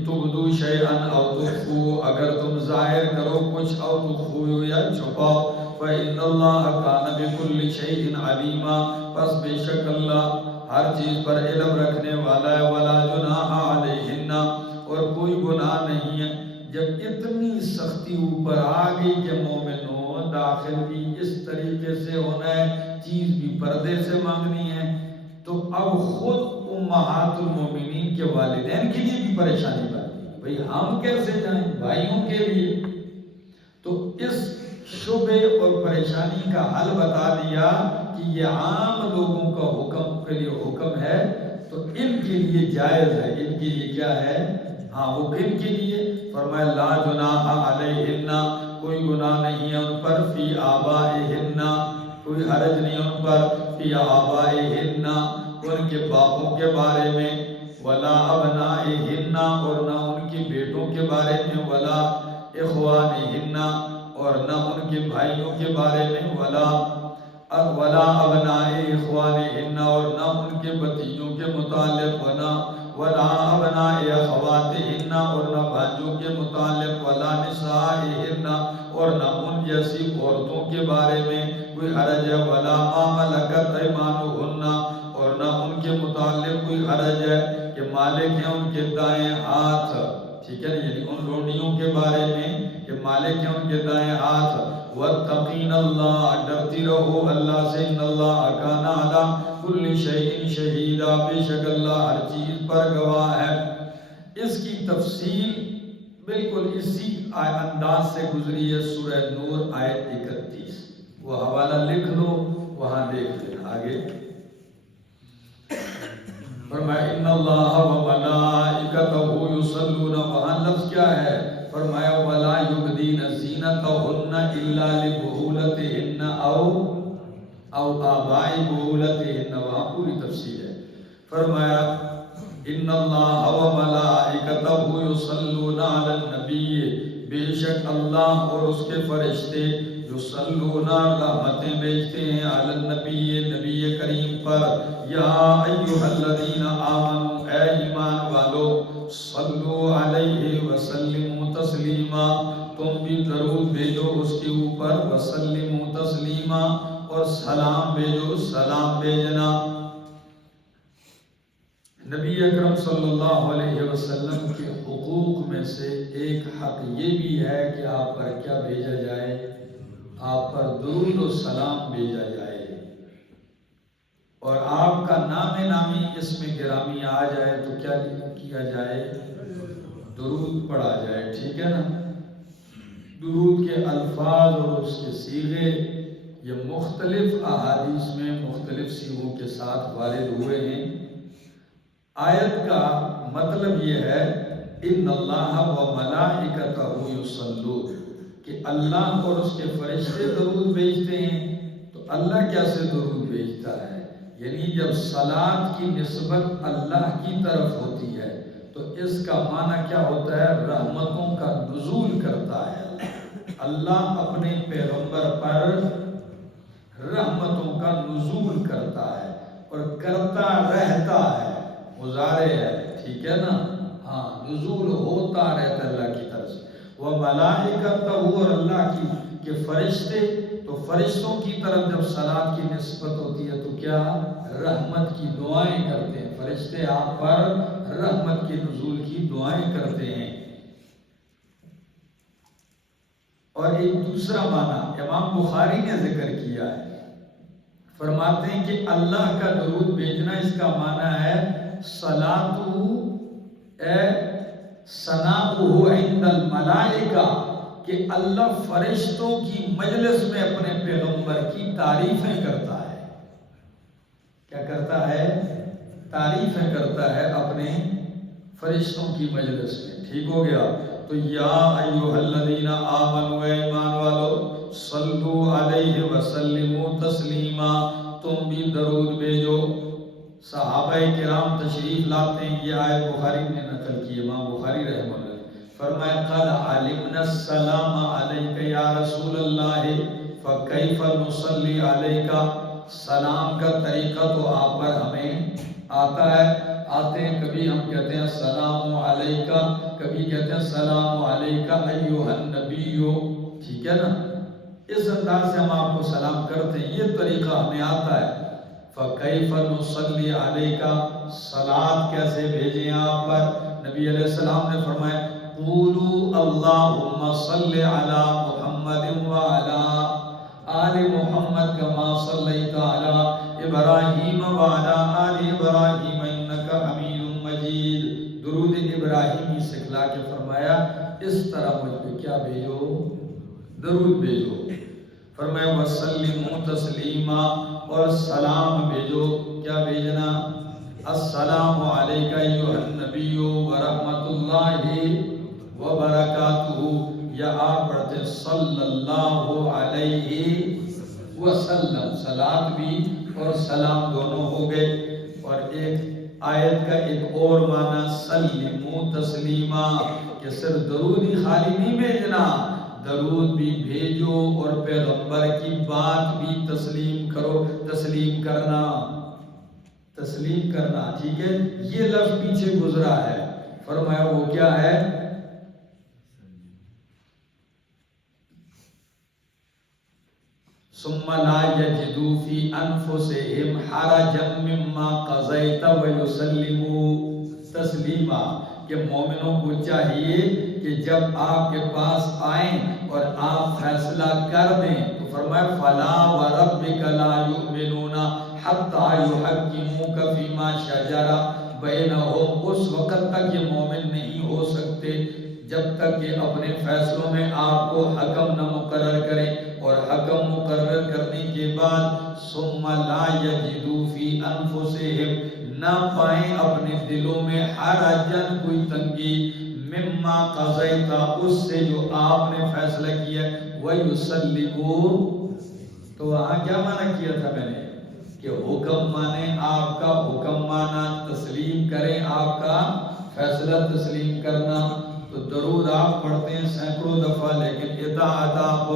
تبدو شیئا او تخفوا، اگر تم ظاہر کرو کچھ، او تخفوا یا چھپاؤ، فإن اللہ کان بکل شیء علیما، پس بے شک اللہ ہر چیز پر علم رکھنے والا ہے۔ ولا جناح علیہن، اور کوئی گناہ نہیں ہے۔ جب اتنی سختی اوپر آ گئی کہ مومنوں داخل بھی اس طریقے سے ہونا ہے، چیز بھی پردے سے مانگنی ہے، تو اب خود امہات المومنین کے والدین کے لیے بھی پریشانی بن گئی، بھئی ہم کیسے جائیں بھائیوں کے لیے؟ تو اس شبہ اور پریشانی کا حل بتا دیا کہ یہ عام لوگوں کا حکم کے لیے حکم ہے، تو ان کے لیے جائز ہے۔ ان کے لیے کیا ہے؟ ہاں، وہ کن کے لیے؟ فرمایا لا جناح علیہن، کوئی گناہ نہیں ہے ان پر، فی آبائہن، کوئی حرج نہیں ان پر، فی آبائہن، ان کے باپوں کے بارے میں، ولا ابنائہن، اور نہ ان کے بیٹوں کے بارے میں، ولا اخوانہن، اور نہ ان کے بھائیوں کے بارے میں، ولا ابناء اخوانہن، اور نہ ان کے بھتیجوں کے متعلق، ولا ابناء اخواتہن، اور نہ بھانجوں کے متعلق، ولا نسائہن، اور نہ ان جیسی عورتوں کے بارے میں کوئی حرج ہے، ولا ما ملکت ایمانہن، اور نہ ان کے متعلق کوئی حرج ہے کہ مالک ہیں ان کے دائیں ہاتھ، ٹھیک ہے، یعنی ان روڑیوں کے بارے میں کہ مالک ہیں ان کے دائیں ہاتھ۔ واتقین اللہ، ڈرتی رہو اللہ سے، ان اللہ کان علی کل شیء شہیدا، بے شک اللہ ہر چیز پر گواہ ہے۔ اس کی تفصیل بالکل اسی انداز سے گزری ہے سورہ نور آیت 31. وہ حوالہ لکھ لو، وہاں دیکھ لینا آگے. فرمایا ان اللہ و ملائکتہ یصلون، وہاں لفظ کیا ہے؟ فرمایا ولا یبدین زینتہن الا لبعولتہن او آبائی بعولتہن، وہاں پوری تفصیل ہے. فرمایا ان اللہ و ملائکتہ یصلون علی النبی، بے شک اللہ اور اس کے فرشتے یصلون رحمتیں بھیجتے ہیں علی النبی، نبی کریم پر. یا ایھا الذین آمنوا، اے ایمان والو، صلو علیہ وسلموا تسلیما، تم بھی درود بھیجو اس کے اوپر، وسلموا تسلیما، اور سلام بھیجو، سلام بھیجنا. نبی اکرم صلی اللہ علیہ وسلم کے حقوق میں سے ایک حق یہ بھی ہے کہ آپ پر کیا بھیجا جائے؟ آپ پر درود و سلام بھیجا جائے، اور آپ کا نام نامی اس میں گرامی آ جائے تو کیا کیا جائے؟ درود پڑھا جائے. ٹھیک ہے نا؟ درود کے الفاظ اور اس کے صیغے یہ مختلف احادیث میں مختلف صیغوں کے ساتھ وارد ہوئے ہیں. آیت کا مطلب یہ ہے ان اللہ و ملائکتہ یصلون، کہ اللہ اور اس کے فرشتے درود بھیجتے ہیں. تو اللہ کیسے درود بھیجتا ہے؟ یعنی جب صلاۃ کی نسبت اللہ کی طرف ہوتی ہے تو اس کا معنی کیا ہوتا ہے؟ رحمتوں کا نزول کرتا ہے. اللہ اپنے پیغمبر پر رحمتوں کا نزول کرتا ہے اور کرتا رہتا ہے، مضارع ہے. ٹھیک ہے نا؟ ہاں، نزول ہوتا رہتا اللہ کی طرف سے. وہ ملائکتہ، اور اللہ کے فرشتے، تو فرشتوں کی طرف جب صلاۃ کی نسبت ہوتی ہے تو کیا؟ رحمت کی دعائیں کرتے ہیں. فرشتے آپ پر رحمت کے نزول کی دعائیں کرتے ہیں. اور ایک دوسرا معنی امام بخاری نے ذکر کیا ہے، فرماتے ہیں کہ اللہ کا درود بھیجنا اس کا معنی ہے صلاۃ اے ثناؤہ عند الملائکہ، کہ اللہ فرشتوں کی مجلس میں اپنے پیغمبر کی تعریفیں کرتا ہے. کیا کرتا ہے؟ تعریفیں کرتا ہے اپنے فرشتوں کی مجلس میں. ٹھیک ہو گیا؟ تو یا ایھا الذین آمنوا، اے ایمان والو، صلو علیہ وسلموا تسلیما، تم بھی درود بھیجو. صحابہ کرام تشریف لاتے ہیں. یہ آیت بخاری نے نقل کی، امام بخاری رحمہ اللہ. فرمایا قد علمنا السلام علیک یا رسول اللہ فکیف نصلی علیک، سلام کا طریقہ تو آپ پر ہمیں آتا ہے، آتے ہیں. کبھی ہم کہتے ہیں السلام علیکہ، کبھی کہتے ہیں السلام علیکہ ایھا النبی. ٹھیک ہے نا؟ اس انداز سے ہم آپ کو سلام کرتے ہیں، یہ طریقہ ہمیں آتا ہے. فَكَيْفَ نُصَلِّ عَلَيْكَ، صلاۃ کیسے بھیجیں آپ پر؟ نبی علیہ السلام نے فرمایا قولوا اللہم صل علی محمد وعلی آل محمد کما صلیت علی ابراہیم وعلی آل ابراہیم انکا حمید مجید. درود ابراہیمی سکھلا کے فرمایا اس طرح مجھ پہ کیا بھیجو؟ درود بھیجو. فرمایا وسلموا تسلیما، اور سلام بھیجو. کیا بھیجنا؟ السلام علیکہ ایھا النبی ورحمۃ اللہ وبرکاتہ، یا آپ پڑھتے صلی اللہ علیہ وسلم. صلاۃ بھی اور سلام دونوں ہو گئے. اور ایک آیت کا ایک اور معنی سلموا تسلیما، کہ صرف درود ہی خالی نہیں بھیجنا، درود بھی بھیجو اور پیغمبر کی بات بھی تسلیم کرو. تسلیم کرنا، تسلیم کرنا. ٹھیک ہے؟ یہ لفظ پیچھے گزرا ہے. فرمایا وہ کیا ہے؟ ثم لا يجدوا في انفسهم حرجا مما قضيت ويسلموا تسلیما، کہ مومنوں کو چاہیے کہ جب آپ کے پاس آئیں اور آپ فیصلہ کر دیں تو فرمایا فلا وربك لا يؤمنون حتى يحكموك فيما شجر بینہم، اس وقت تک یہ مومن نہیں ہو سکتے جب تک کہ اپنے فیصلوں میں آپ کو حکم نہ مقرر کریں، اور حکم مقرر کرنے کے بعد ثم لا یجدوا فی انفسہم، نہ پائیں اپنے دلوں میں حرجن کوئی تنگی، مما قضیت، اس سے جو آپ نے فیصلہ کیا، ویسلموا، تو وہاں کیا معنی کیا تھا میں نے کہ حکم مانے آپ کا حکم مانا، تسلیم کریں آپ کا فیصلہ تسلیم کرنا۔ تو درود آپ پڑھتے ہیں سینکڑوں دفعہ لیکن اطاعت آپ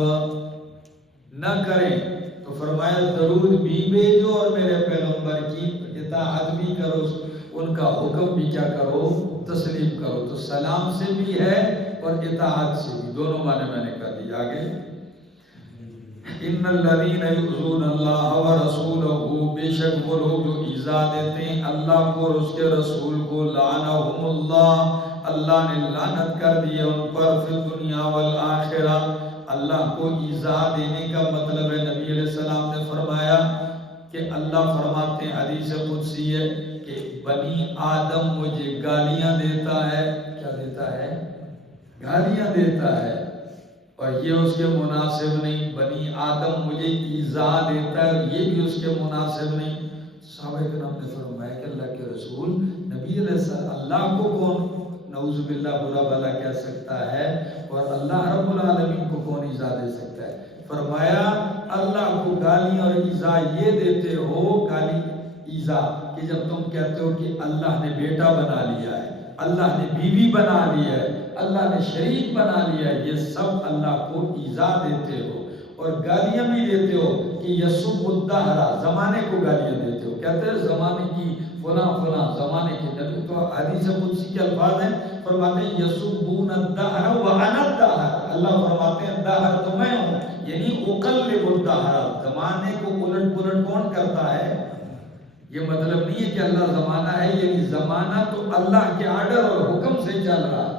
نہ کریں، تو فرمایا درود بھی بھیجو اور میرے پیغمبر کی اطاعت بھی کرو، ان کا حکم بھی کیا کرو، تسلیم کرو۔ تو سلام سے بھی ہے اور اطاعت سے بھی، دونوں معنی میں نے کر دی۔ آگے ان الذین یؤذون اللہ ورسولہ، بے شک وہ لوگ جو ایذا دیتے ہیں اللہ کو اور اس کے رسول کو، لعنہم اللہ، اللہ نے لعنت کر دی ان پر، فی الدنیا والآخرہ۔ اللہ کو ایذا دینے کا مطلب ہے، نبی علیہ السلام نے فرمایا کہ اللہ فرماتے ہیں حدیث قدسی ہے کہ بنی آدم مجھے گالیاں دیتا ہے، کیا دیتا ہے؟ گالیاں دیتا ہے، اور یہ اس کے مناسب نہیں۔ بنی آدم مجھے ایذا دیتا ہے، یہ بھی اس کے مناسب نہیں۔ صحابہ کرام نے فرمایا کہ اللہ کے رسول، نبی علیہ السلام، اللہ کو کون نعوذ باللہ برا بھلا کہہ سکتا ہے، اور اللہ رب العالمین کو کون ایذا دے سکتا ہے؟ فرمایا اللہ کو گالی اور ایذا یہ دیتے ہو، گالی ایذا کہ جب تم کہتے ہو کہ اللہ نے بیٹا بنا لیا ہے، اللہ نے بیوی بنا لیا ہے، اللہ نے شریک بنا لیا ہے، یہ سب اللہ کو ایذا دیتے ہو۔ اور گالیاں بھی دیتے ہو کہ یسب الدہر، زمانے کو گالیاں دیتے ہو، کہتے ہیں زمانے کی فلاں فلاں زمانے کی، نبی تو حدیث قدسی کے الفاظ ہیں، فرماتے ہیں یسبون الدہر وانا الدہر، اللہ فرماتے ہیں دہر تو میں ہوں، یعنی اقلب الدہر، زمانے کو الٹ پلٹ کون کرتا ہے؟ یہ مطلب نہیں ہے کہ اللہ زمانہ ہے، یعنی زمانہ تو اللہ کے آرڈر اور حکم سے چل رہا ہے۔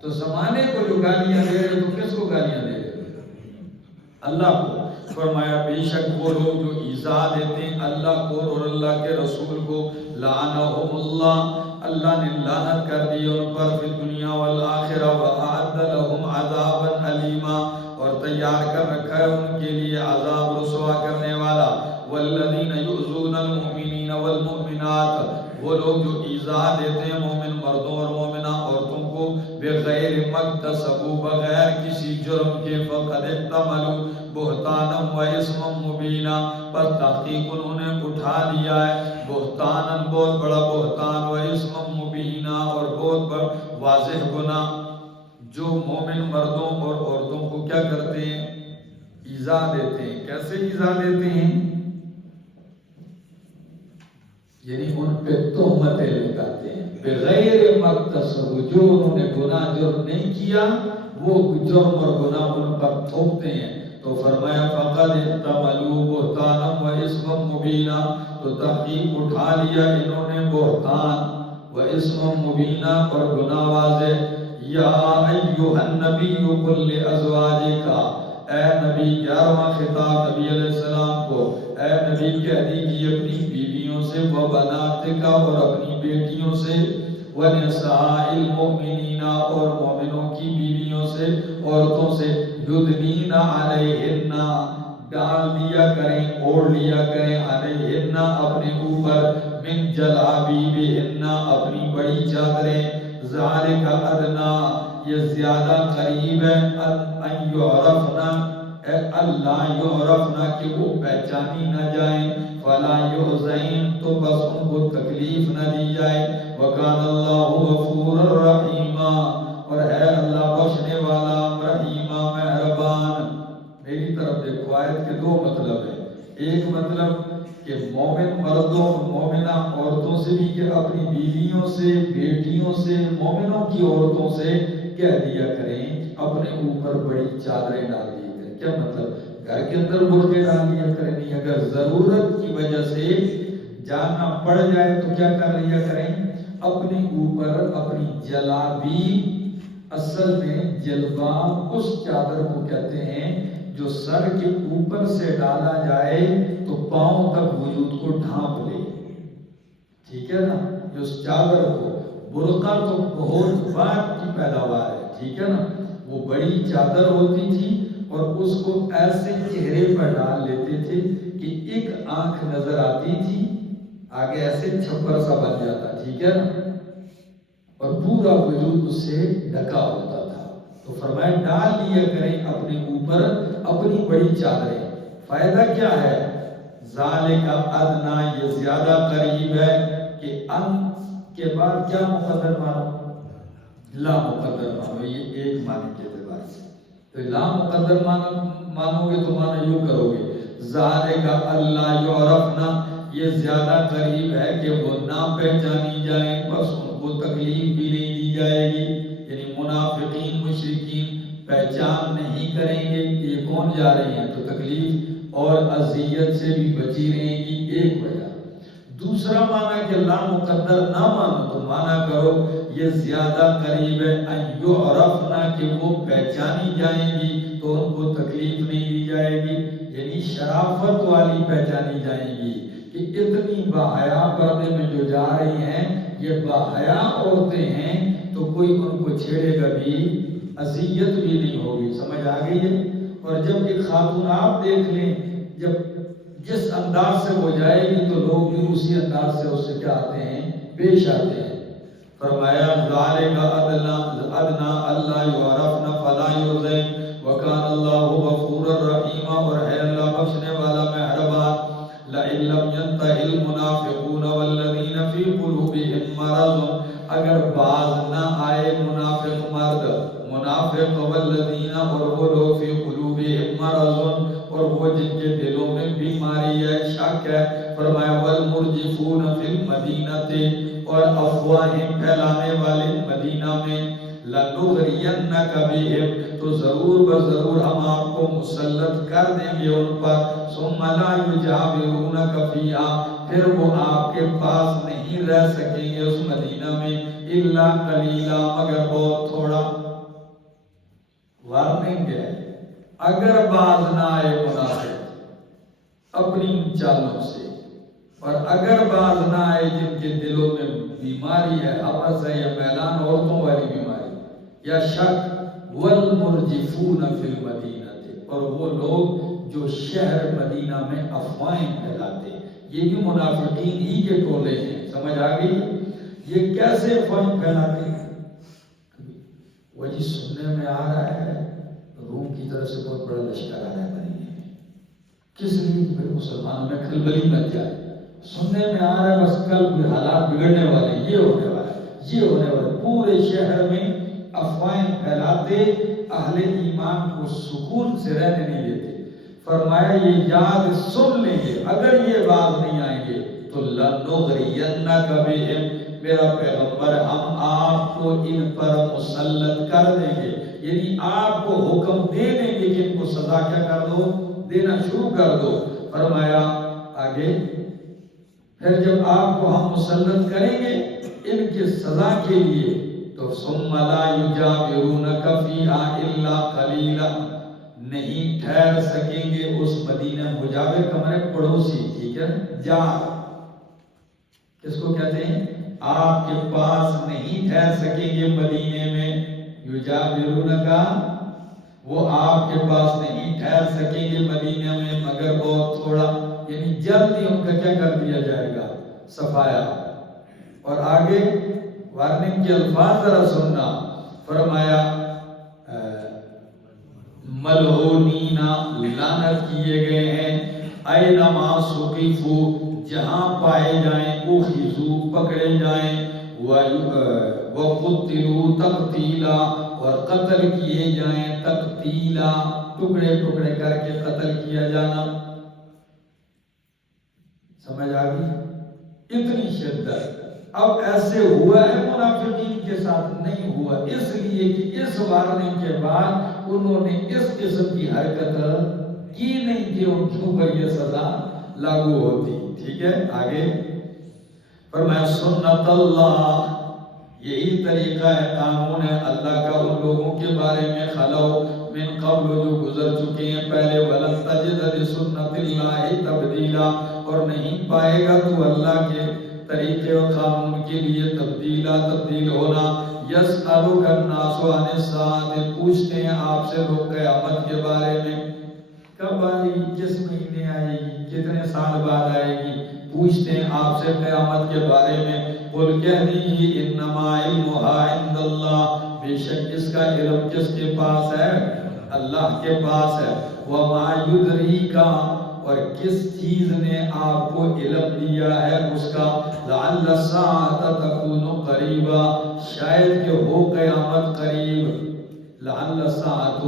تو زمانے کو جو گالیاں دے رہے تو کس کو گالیاں دے رہے؟ اللہ کو۔ فرمایا بے شک وہ لوگ جو ایذا دیتے ہیں اللہ کو اور اللہ کے رسول کو، لعنہم اللہ، اللہ نے لعنت کر دی ان پر، فی الدنیا والآخرہ، وأعد لهم عذابا علیما، اور تیار کر رکھا ہے ان کے لیے عذاب رسوا کرنے والا۔ والذین یؤذون المؤمنین والمؤمنات، وہ لوگ جو ایذا دیتے ہیں مومن مردوں اور مومنہ عورتوں کو، بغیر مکتسبوا، بغیر کسی جرم کے، فقد احتملوا بہتانا و اسما مبینا، پر تحقیق انہوں نے اٹھا لیا ہے بہتانا، بہت بڑا بہتان، و اسما مبینا، اور بہت بڑا واضح گناہ۔ جو مومن مردوں اور عورتوں کو کیا کرتے ہیں؟ ایذا دیتے ہیں۔ کیسے ایذا دیتے ہیں؟ یعنی ان پہ تہمتیں لگاتے ہیں، بغیر مکتسب، جو انہوں نے گناہ جرم نہیں کیا وہ جرم اور گناہ ان پر تھوپتے ہیں۔ تو فرمایا فقد احتملوا بہتانا و اسما مبینا، تو تحقیق اٹھا لیا انہوں نے بہتان و اسما مبینا، اور گناہ واضح۔ یا ایھا النبی قل لازواجک، اے نبی، 11واں خطاب نبی علیہ السلام کو، اے نبی کہہ دیجیے اپنی بیویوں سے، وبناتک، اور اپنی بیٹیوں سے، ونساء المؤمنین، اور مومنوں کی بیویوں سے، عورتوں سے، یدنین علیہن، ڈال دیا کریں، اوڑھ لیا کریں، علیہن، اپنے اوپر، من جلابیبہن، اپنی بڑی چادریں، ذالک ادنا، یہ زیادہ قریب ہے، ان یعرفنا، اللہ یعرفنا، کہ وہ پہچانی نہ جائیں، فلا یحزین، تو بس ان کو تکلیف نہ دی جائے، وکان اللہ غفورا رحیما، اور ہے اللہ بخشنے والا رحیما، مہربان۔ میری طرف دیکھو، آیت کے دو مطلب ہیں۔ ایک مطلب کہ مومن مردوں مومنہ عورتوں سے بھی، کہ اپنی بیویوں سے، بیٹیوں سے، مومنوں کی عورتوں سے کہہ دیا کریں اپنے اوپر بڑی چادریں ڈال دیا کریں۔ کیا مطلب؟ گھر کے اندر برقعے ڈال دیا کریں نہیں، اگر ضرورت کی وجہ سے جانا پڑ جائے تو کیا کر لیا کریں؟ اپنے اوپر اپنی جلابیب، اصل میں جلباب اس چادر کو کہتے ہیں جو سر کے اوپر سے ڈالا جائے تو پاؤں تک وجود کو ڈھانپ لے، ٹھیک ہے نا؟ اس چادر کو، برقع تو بہت بعد کی پیداوار ہے، ٹھیک ہے نا، وہ بڑی چادر ہوتی تھی اور اس کو ایسے چہرے پر ڈال لیتے تھے کہ ایک آنکھ نظر آتی تھی، آگے ایسے چھپر سا بن جاتا، ٹھیک ہے نا، اور پورا وجود اس سے ڈھکا ہوتا تھا۔ تو فرمایا ڈال لیا کریں اپنے اوپر اپنی بڑی چادریں۔ فائدہ کیا ہے؟ ذالک ادنا، یہ زیادہ قریب ہے کہ ان کے بعد کیا مقدر مانو؟ لا مقدر مانو، یہ ایک معنی کے اعتبار سے۔ تو لا مقدر مانو گے تو معنی یوں کرو گے، ذالک اللہ یعرفنا، یہ زیادہ قریب ہے کہ وہ نہ پہچانی جائیں، بس ان کو تکلیف بھی نہیں دی جائے گی، یعنی منافقین مشرکین پہچان نہیں کریں گے کہ یہ کون جا رہے ہیں، تو تکلیف اور اذیت سے بھی بچی رہیں گی، ایک وجہ۔ دوسرا معنی کہ لا مقدر نہ مانو تو معنی کرو یہ زیادہ قریب ہے ان یعرفنا، کہ وہ پہچانی جائیں گی تو ان کو تکلیف نہیں دی جائے گی، یعنی شرافت والی پہچانی جائیں گی کہ اتنی باحیا پردے میں جو جا رہی ہیں یہ باحیا عورتیں ہیں، تو کوئی ان کو چھیڑے گا بھی، اذیت بھی نہیں ہوگی۔ سمجھ آ گئی ہے؟ اور جب ایک خاتون آپ دیکھ لیں، جب جس انداز سے وہ جائے گی تو لوگ بھی اسی انداز سے اس سے کیا آتے ہیں، پیش آتے ہیں۔ فرمایا ذالک ادنا اللہ یعرفنا فلا یؤذین وکان اللہ غفورا رحیما، اور ہے اللہ بخشنے والا مہربان۔ لئن لم ينتهِ المنافقون والذین فی قلوبهم مرض، اگر باز نہ آئے منافق مرد، منافق والذین، اور وہ لوگ فی قلوبهم مرض، اور وہ جن کے دلوں میں بیماری ہے، شک ہے۔ فرمایا والمرجفون فی المدینہ، اور افواہیں پھیلانے والے مدینہ میں، لنغرینک بہم، تو ضرور بضرور ہم آپ کو مسلط کر دیں گے ان پر، ثم لا یجاورونک فیہا، پھر وہ آپ کے پاس نہیں رہ سکیں گے اس مدینہ میں، الا قلیلا، مگر بہت تھوڑا۔ وارننگ ہے، اگر باز نہ آئے منافق اپنی چالوں سے، اور اگر باز نہ آئے جن کے دلوں میں بیماری ہے، حبس ہے یا میلان، عورتوں والی بیماری یا شک، والمرجفون فی المدینہ، اور وہ لوگ جو شہر مدینہ میں افواہیں پھیلاتے ہیں، یہ بھی منافقین ہی کے ٹولے ہیں۔ سمجھ آ گئی؟ یہ کیسے افواہیں پھیلاتے ہیں؟ وہ جی سننے میں آ رہا ہے روم کی طرف سے بہت بڑا لشکر آ رہا ہے مدینے میں، کس لیے؟ کہ مسلمانوں میں کھلبلی مچ جائے، سننے میں آ رہا ہے بس کل بھی حالات بگڑنے والے، یہ ہونے والا ہے، یہ ہونے والا ہے، پورے شہر میں افواہیں پھیلاتے، اہل ایمان کو سکون سے رہنے نہیں دیتے۔ فرمایا یہ یاد سن لیں گے، اگر یہ بات نہیں آئیں گے تو لنغرینک بہم، میرا پیغمبر ہم آپ کو ان پر مسلط کر دیں گے، یعنی آپ کو حکم دے دیں گے کہ ان کو سزا کیا کر دو، دینا شروع کر دو۔ فرمایا آگے، پھر جب آپ کو ہم مسلط کریں گے ان کے سزا کے لیے، تو ثم لا یجاورونک فیہا الا قلیلا، نہیں ٹھہر سکیں گے اس مدینہ، مجاور کا معنی پڑوسی، ٹھیک ہے، جار، کس کو کہتے ہیں؟ آپ کے پاس نہیں ٹھہر سکیں گے مدینے میں، یجاورونک، وہ آپ کے پاس نہیں ٹھہر سکیں گے مدینہ میں مگر بہت تھوڑا، یعنی جلد ہی ان کا کیا کر دیا جائے گا، صفایا۔ اور آگے وارننگ کے الفاظ ذرا سننا، فرمایا ملعونین، لعنت کیے گئے ہیں، اینما ثقفوا، جہاں پائے جائیں، اخذوا، پکڑے جائیں، وقتلوا تقتیلا، اور قتل کیے جائیں، تقتیلا، ٹکڑے ٹکڑے کر کے قتل کیا جانا۔ سمجھ آ گئی؟ اتنی شدت۔ اب ایسے ہوا ہے منافقین کے ساتھ؟ نہیں ہوا، اس لیے کہ اس وارننگ کے بعد انہوں نے اس قسم کی حرکت کی نہیں کہ ان کے اوپر یہ سزا لاگو ہوتی۔ ٹھیک ہے، آگے فرمایا سنت اللہ، یہی طریقہ ہے، قانون ہے اللہ کا ان لوگوں کے بارے میں، خلو من قبل، جو گزر چکے ہیں پہلے، ولن تجد لسنت اللہ تبدیلا، اور نہیں پائے گا تو اللہ کے طریقے اور قانون کے لیے تبدیل ہونا. یسألک الناس عن الساعة، پوچھتے ہیں آپ سے لوگ قیامت کے بارے میں، کب آئے گی، کس مہینے آئے گی، کتنے سال بعد آئے گی. پوچھتے ہیں آپ سے قیامت کے بارے میں. قل کہہ دیجیے انما علمها عند اللہ، بے شک اس کا علم کس کے پاس ہے؟ اللہ کے پاس ہے. وما یدریک، اور کس چیز نے آپ کو علم دیا ہے اس کا؟ لعل الساعة تکون قریبا، شاید کہ ہو قیامت قریب. لعل الساعة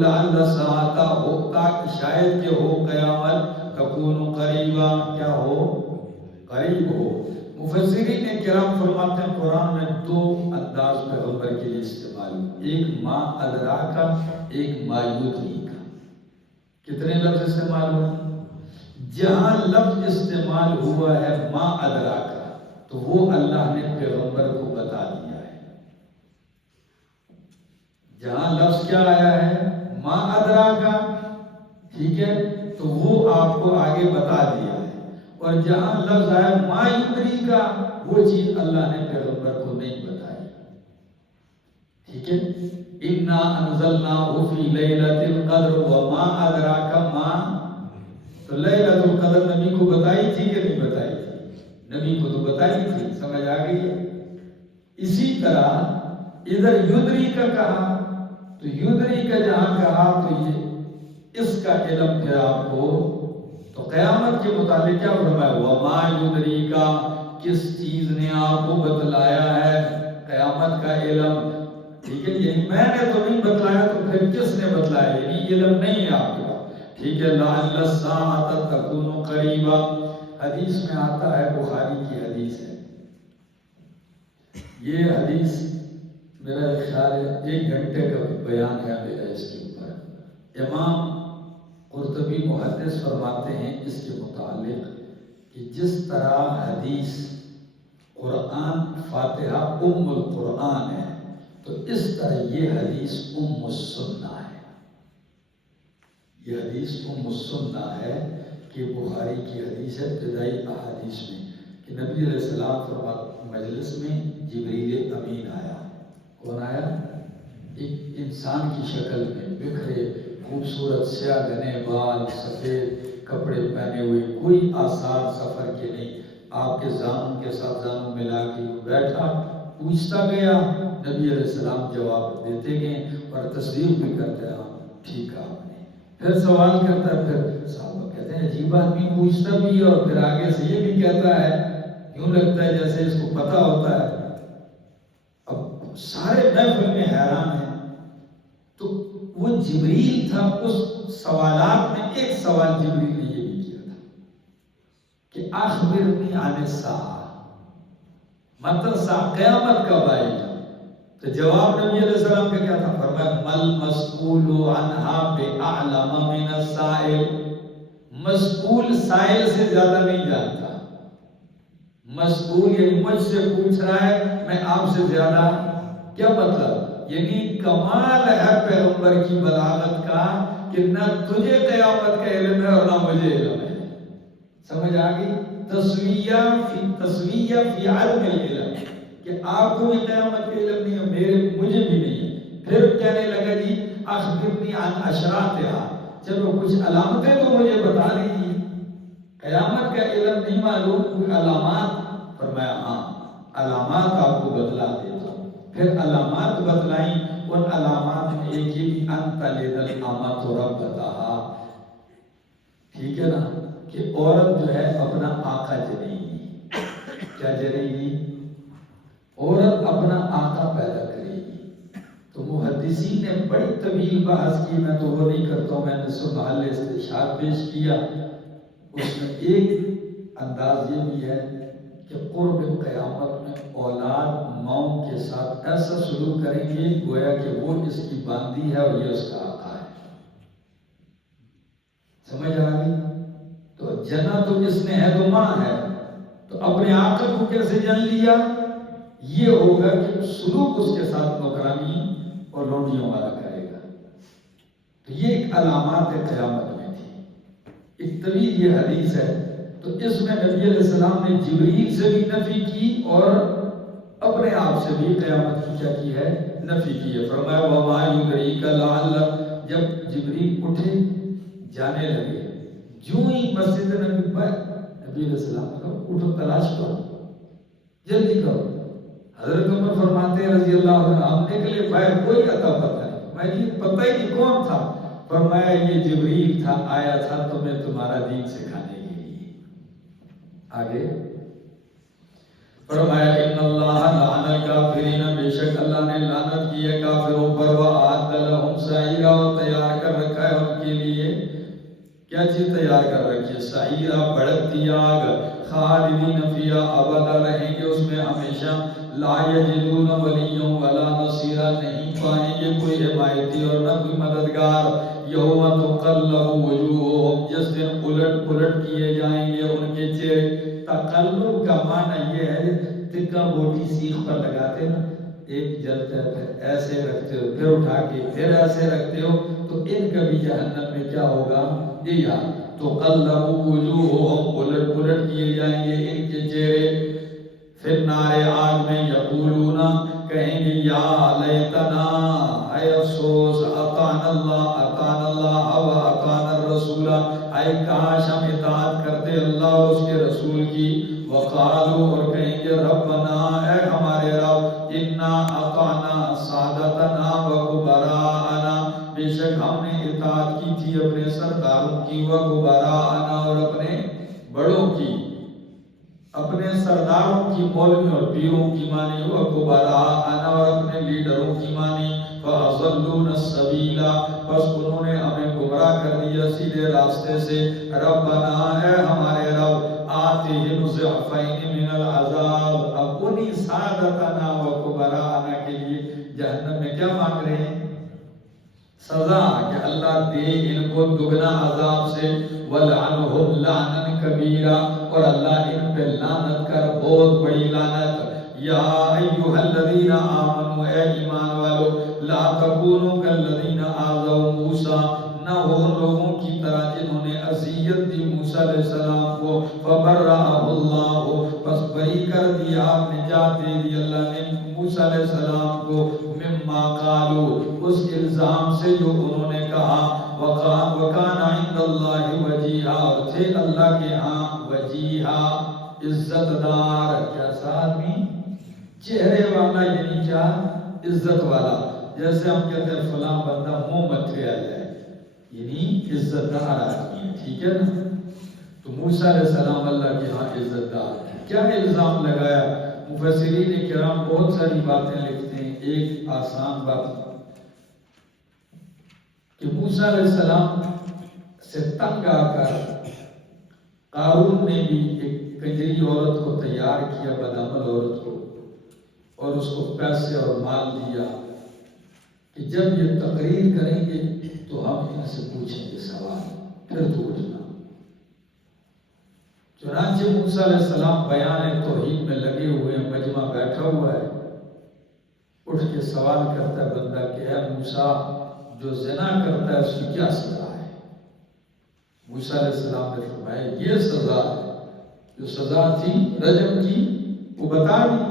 لعل الساعة ہوتا، شاید کہ ہو قیامت، تکون قریبا، کیا ہو؟ قریب ہو. مفسرین کرام فرماتے ہیں قرآن میں دو انداز پیغمبر کے لیے استعمال ہوئے، ایک ما ادراکا، ایک ما یدریکا. کتنے لفظ استعمال ہوئے؟ جہاں لفظ استعمال ہوا ہے ما ادراکا، تو وہ اللہ نے پیغمبر کو بتا دیا ہے. جہاں لفظ کیا آیا ہے؟ ما ادراکا، ٹھیک ہے، تو وہ آپ کو آگے بتا دیا ہے. اور جہاں لفظ آیا ما یدریکا، وہ چیز اللہ نے پیغمبر کو نہیں بتائی. ٹھیک ہے. انا انزلناہ فی لیلۃ القدر وما ادراک ما، تو لیلۃ القدر نبی کو بتائی تھی کہ نہیں بتائی تھی؟ نبی کو تو بتائی تھی. سمجھ آ گئی ہے؟ اسی طرح ادھر یدریکا کہا، تو یدریکا جہاں کہا تو یہ اس کا علم پھر آپ کو، تو قیامت کے متعلق کیا فرمایا؟ وما یدریکا، کس چیز نے آپ کو بتلایا ہے قیامت کا علم. ٹھیک ہے، یعنی میں نے تو نہیں بتلایا، تو پھر کس نے بتلایا؟ یعنی علم نہیں ہے آپ کے پاس. ٹھیک ہے. لعل الساعة تکون قریبا، حدیث میں آتا ہے، بخاری کی حدیث ہے. یہ حدیث میرا خیال ہے 1 گھنٹے کا بیان ہے میرا اس کے اوپر. امام قرطبی محدث فرماتے ہیں اس کے متعلق کہ جس طرح حدیث قرآن فاتحہ ام القرآن ہے، تو اس طرح یہ حدیث ام السنہ ہے. یہ حدیث ام السنہ ہے کہ بخاری کی حدیث ہے ابتدائی احادیث میں کہ نبی علیہ السلام فرماتے مجلس میں جبریل امین آیا. کون آیا؟ ایک انسان کی شکل میں، بکھرے خوبصورت سیاہ گھنے بال، سفید کپڑے پہنے ہوئے، کوئی آثار سفر کے نہیں، آپ کے زانوں کے ساتھ زانوں ملا کے وہ بیٹھا، پوچھتا گیا، نبی علیہ السلام جواب دیتے گئے اور تصدیق بھی کرتے ہیں. ٹھیک ہے آپ نے. پھر سوال کرتا ہے، پھر صحابہ کہتے ہیں عجیب آدمی پوچھتا بھی اور پھر آگے سے یہ بھی کہتا ہے، یوں لگتا ہے جیسے اس کو پتہ ہوتا ہے. اب سارے محفل میں حیران ہیں. تو وہ جبریل تھا. اس سوالات میں ایک سوال جبریل نے یہ بھی کیا تھا کہ اخبرنی عن الساعہ، متی الساعہ، قیامت کب آئے گی؟ تو جواب نبی علیہ السلام کا کیا تھا؟ فرمایا مل مسئول عنہا بأعلم من السائل، مسئول سائل سے زیادہ نہیں جانتا. مسئول یعنی مجھ سے پوچھ رہا ہے، میں آپ سے زیادہ. کیا مطلب؟ یعنی کمال ہے پیغمبر کی بلاغت کا کہ نہ تجھے قیامت کا علم ہے اور نہ مجھے علم ہے. سمجھ آ گئی؟ تسویہ فی علم العلم، کہ آپ کو بھی قیامت کا علم نہیں ہے، مجھے بھی نہیں ہے. پھر کہنے لگا جی اخبرنی عن اشراطہا، چلو کچھ علامتیں تو مجھے بتا دیجیے. قیامت کا علم نہیں معلوم، کوئی علامات؟ فرمایا ہاں علامات آپ کو بتلا دیتا ہوں. پھر علامات بتلائیں. ان علامات میں ایک ہی ان تلد الامۃ ربتہا، ٹھیک ہے نا، کہ عورت جو ہے اپنا آقا جنے گی. کیا جنے گی؟ عورت اپنا آقا پیدا کرے گی. تو محدثین نے بڑی طویل بحث کی، میں تو وہ نہیں کرتا ہوں، میں نے سبحان استشہاد پیش کیا. اس میں ایک انداز یہ بھی ہے کہ قرب قیامت میں اولاد ماؤں کے ساتھ ایسا سلوک کریں گے گویا کہ وہ اس کی باندھی ہے اور یہ اس کا آقا ہے. سمجھ آ گئی؟ تو جنا تو جس نے ہے تو ماں ہے، تو اپنے آقا کو کیسے جن لیا؟ یہ ہوگا کہ سلوک اس کے ساتھ نوکرانی اور لونڈیوں والا کرے گا. تو یہ ایک علامات قیامت میں تھی. ایک طویل یہ حدیث ہے. تو اس میں نبی علیہ السلام نے جبریل سے بھی نفی کی اور اپنے آپ سے بھی قیامت کی کیا کی ہے؟ نفی کی ہے۔ فرمایا وَمَا يُدْرِيكَ لَعَلَّ، جب جبریل اٹھے جانے لگے، جو ہی مسجد نبی پر نبی علیہ السلام نے کہا اٹھو تلاش کرو، جلدی کرو۔ حضرت عمر فرماتے ہیں رضی اللہ عنہ ہم نکلے باہر، کوئی عطا پتہ نہیں، میں یہ پتہ ہی نہیں کون تھا۔ فرمایا یہ جبریل تھا، آیا تھا تمہیں تمہارا دین سکھانے کے لیے۔ آگے فرمایا ان اللہ لعن الکافرین، بے شک اللہ نے لعنت کی ہے کافروں پر، وَأَعَدَّ لَهُمْ سَعِيرًا، اور تیار کر رکھا ہے ان کے لیے کیا چیز تیار کر رکھی ہے؟ سعیرہ، بھڑکتی آگ، خالدین فیہا، ابدا رہیں گے اس میں ہمیشہ، لا یجدون ولیا ولا نصیرا، نہیں پائیں گے کوئی حمایتی اور نہ کوئی مددگار۔ یوم تقلب وجوہہم، جس دن الٹ پلٹ کیے جائیں گے ان کے چہرے۔ تقلب کا معنی یہ ہے تکا بوٹی سیخ پر لگاتے نا، ایک جلتا ہے پھر ایسے رکھتے ہو، پھر اٹھا کے پھر ایسے رکھتے ہو، تو ان کا بھی جہنم میں کیا ہوگا؟ یہ تقلب وجوہہم، الٹ پلٹ کیے جائیں گے ان کے چہرے، پھر نارے آگ میں، یقولون، کہیں گے یا لیتنا، اے افسوس، اطعنا اللہ و اطعنا الرسول، اے کاش ہم اطاعت کرتے اللہ اور اس کے رسول کی، وقالو، اور کہیں گے ربنا، اے ہمارے رب، انا اطعنا سادتنا و کبراءنا، بے شک ہم نے اطاعت کی تھی اپنے سرداروں کی، و کبراءنا، اور اپنے بڑوں کی، اپنے سرداروں کی، مولویوں اور پیروں کی مانی، و کبراءنا، اور اپنے لیڈروں کی مانی، فَأَضَلُّونَ السَّبِيلَ، بس انہوں نے ہمیں گمراہ کر دیا سیدھے راستے سے، ربنا، اے ہمارے رب، آتِهِمْ ضِعْفَيْنِ مِنَ الْعَذَابِ، اب انہی سادتنا و کبراءنا کے لیے جہنم میں کیا مانگ رہے ہیں؟ سزا، کہ اللہ دے ان کو دگنا عذاب سے، وَلْعَنْهُمْ لَعْنًا كَبِيرًا، اور اللہ ان پہ لعنت کر بہت بڑی لعنت۔ یا ایھا الذین آمنوا، اے ایمان والو، لا تکونوا کالذین آذوا موسیٰ، نہ ہو ان لوگوں کی طرح جنہوں نے اذیت دی موسیٰ علیہ السلام کو، فبرأہ اللہ، بس بری کر دیا، نجات دے دی اللہ نے موسیٰ علیہ السلام کو، مما قالوا، اس الزام سے جو انہوں نے کہا، وَكَانَ عِندَ اللَّهِ وَجِيهًا، اور تھے اللہ کے ہاں وجیہا، عزت دار، کیسا آدمی؟ چہرے والا، یعنی کیا؟ عزت والا، جیسے ہم کہتے ہیں فلاں بندہ منہ متھے آ جائے، یعنی عزت دار آدمی، ٹھیک ہے نا؟ تو موسیٰ علیہ السلام اللہ کے ہاں عزت دار، کیا الزام لگایا؟ مفسرین کرام بہت ساری باتیں لکھتے ہیں، ایک آسان بات کہ موسیٰ علیہ السلام سے تنگ آ کر قارون نے بھی ایک کنجری عورت کو تیار کیا، بدعمل عورت کو، اور اس کو پیسے اور مال دیا کہ جب یہ تقریر کریں گے تو ہم ان سے پوچھیں گے سوال، پھر تو اٹھنا۔ چنانچہ موسیٰ علیہ السلام بیان توحید میں لگے ہوئے ہیں، مجمع بیٹھا ہوا ہے، اٹھ کے سوال کرتا ہے بندہ کہ اے موسیٰ، جو زنا کرتا ہے اس کی کیا سزا ہے؟ موسیٰ علیہ السلام نے فرمایا یہ سزا ہے، جو سزا تھی رجم کی وہ بتا دی۔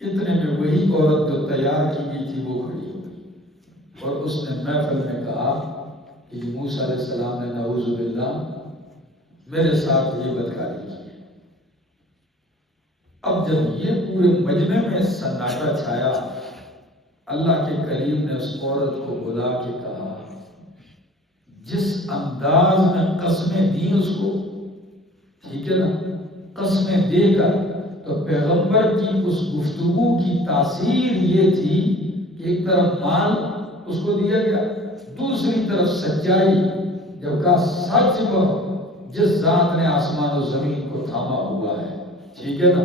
اتنے میں وہی عورت جو تیار کی گئی تھی وہ کھڑی ہو گئی، اور اس نے محفل میں کہا کہ موسیٰ علیہ السلام نے نعوذ باللہ میرے ساتھ یہ بدکاری کی ہے۔ اب جب یہ پورے مجمع میں سناٹا چھایا، اللہ کے کلیم نے اس عورت کو بلا کے کہا، جس انداز میں قسمیں دی اس کو، ٹھیک ہے نا، قسمیں دے کر، تو پیغمبر کی اس گفتگو کی تاثیر یہ تھی کہ ایک طرف مال اس کو دیا گیا، دوسری طرف سچائی، جب کہا سچ کہو، جس ذات نے آسمان و زمین کو تھاما ہوا ہے، ٹھیک ہے نا،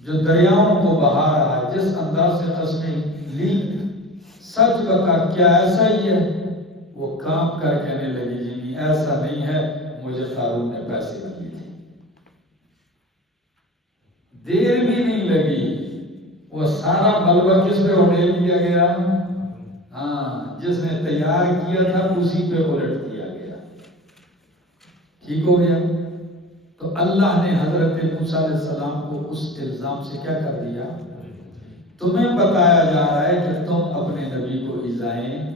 جو دریاؤں کو بہا رہا ہے، جس انداز سے قسمیں لی، سچ بتا کیا ایسا ہی ہے؟ وہ کام کر کہنے لگی جی نہیں ایسا نہیں ہے، مجھے قارون نے پیسے دیے تھے۔ دیر بھی نہیں لگی، وہ سارا ملبہ کس پہ اڑیل دیا گیا؟ ہاں، جس نے تیار کیا تھا اسی پہ الٹ دیا گیا، ٹھیک ہو گیا؟ تو اللہ نے حضرت موسیٰ علیہ السلام کو اس الزام سے کیا کر دیا؟ تمہیں بتایا جا رہا ہے کہ تم اپنے نبی کو ایذائیں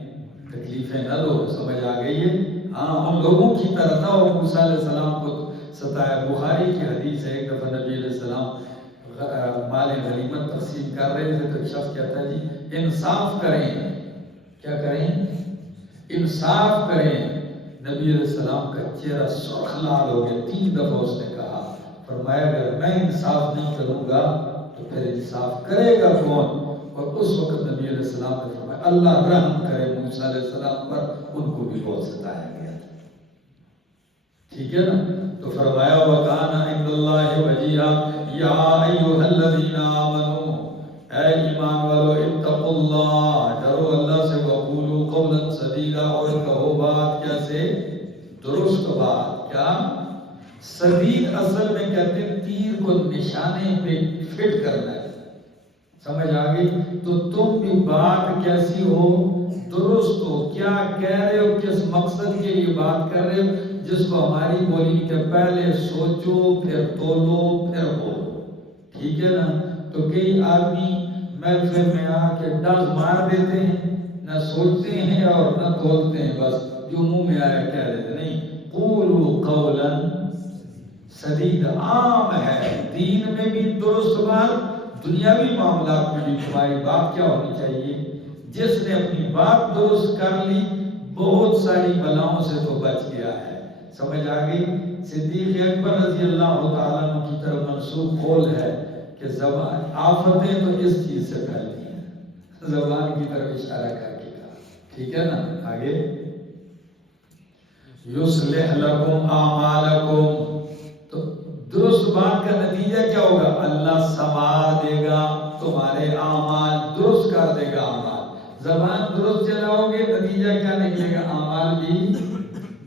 تکلیفیں نہ دو، سمجھ آ گئی ہے؟ ہاں، ان لوگوں کی طرح نہ ہو موسیٰ علیہ السلام کو ستایا۔ بخاری کی حدیث ہے، ایک دفعہ نبی علیہ السلام مال غنیمت تقسیم کر رہے تھے تو ایک شخص کہتا ہے جی انصاف کریں۔ کیا کریں؟ انصاف کریں۔ نبی علیہ السلام کا چہرہ سرخ لال ہو گیا، 3 دفعہ اس نے کہا، فرمایا اگر میں انصاف نہیں کروں گا تو پھر انصاف کرے گا کون؟ اور اس وقت نبی علیہ السلام نے فرمایا اللہ رحم کرے موسیٰ علیہ السلام پر، ان کو بھی بہت ستایا گیا تھا، ٹھیک ہے نا؟ تو فرمایا وَكَانَ عِندَ اللَّهِ وَجِيهًا يَا أَيُّهَا الَّذِينَ آمَنُوا، اے ایمان والو اتقوا اللہ، ڈرو اللہ سے، وَقُولُوا قَوْلًا سَدِيدًا، اور کہو بات کیسے؟ درست بات۔ کیا؟ سدید اصل میں کہتے ہیں تیر کو نشانے پہ فٹ کرنا ہے، سمجھ آ گئی؟ تو تم بھی بات کیسی ہو؟ درست ہو۔ کیا کہہ رہے ہو، کس مقصد کے لیے بات کر رہے ہو، جس کو ہماری بولی کے پہلے سوچو پھر تولو پھر بولو، ٹھیک ہے نا؟ تو کئی آدمی محفل میں آ کے ڈز مار دیتے ہیں، نہ سوچتے ہیں اور نہ تولتے ہیں، بس جو منہ میں آیا کہہ دیتے۔ نہیں، قولوا قولا سدید عام ہے، دین میں بھی درست بات، دنیاوی معاملات میں بھی تمہاری بات کیا ہونی چاہیے؟ جس نے اپنی بات درست کر لی بہت ساری بلاؤں سے تو بچ گیا ہے، سمجھ آ گئی؟ صدیق اکبر رضی اللہ تعالیٰ عنہ کی طرف منسوب قول ہے کہ زبان آفتیں تو اس چیز سے پھیلتی ہیں، زبان کی طرف اشارہ کر کے کہا، ٹھیک ہے نا؟ آگے یصلح لکم اعمالکم، تو درست بات کا نتیجہ کیا ہوگا؟ اللہ سنوار دے گا تمہارے اعمال، درست کر دے گا اعمال۔ زبان درست چلاؤ گے نتیجہ کیا نکلے گا؟ اعمال بھی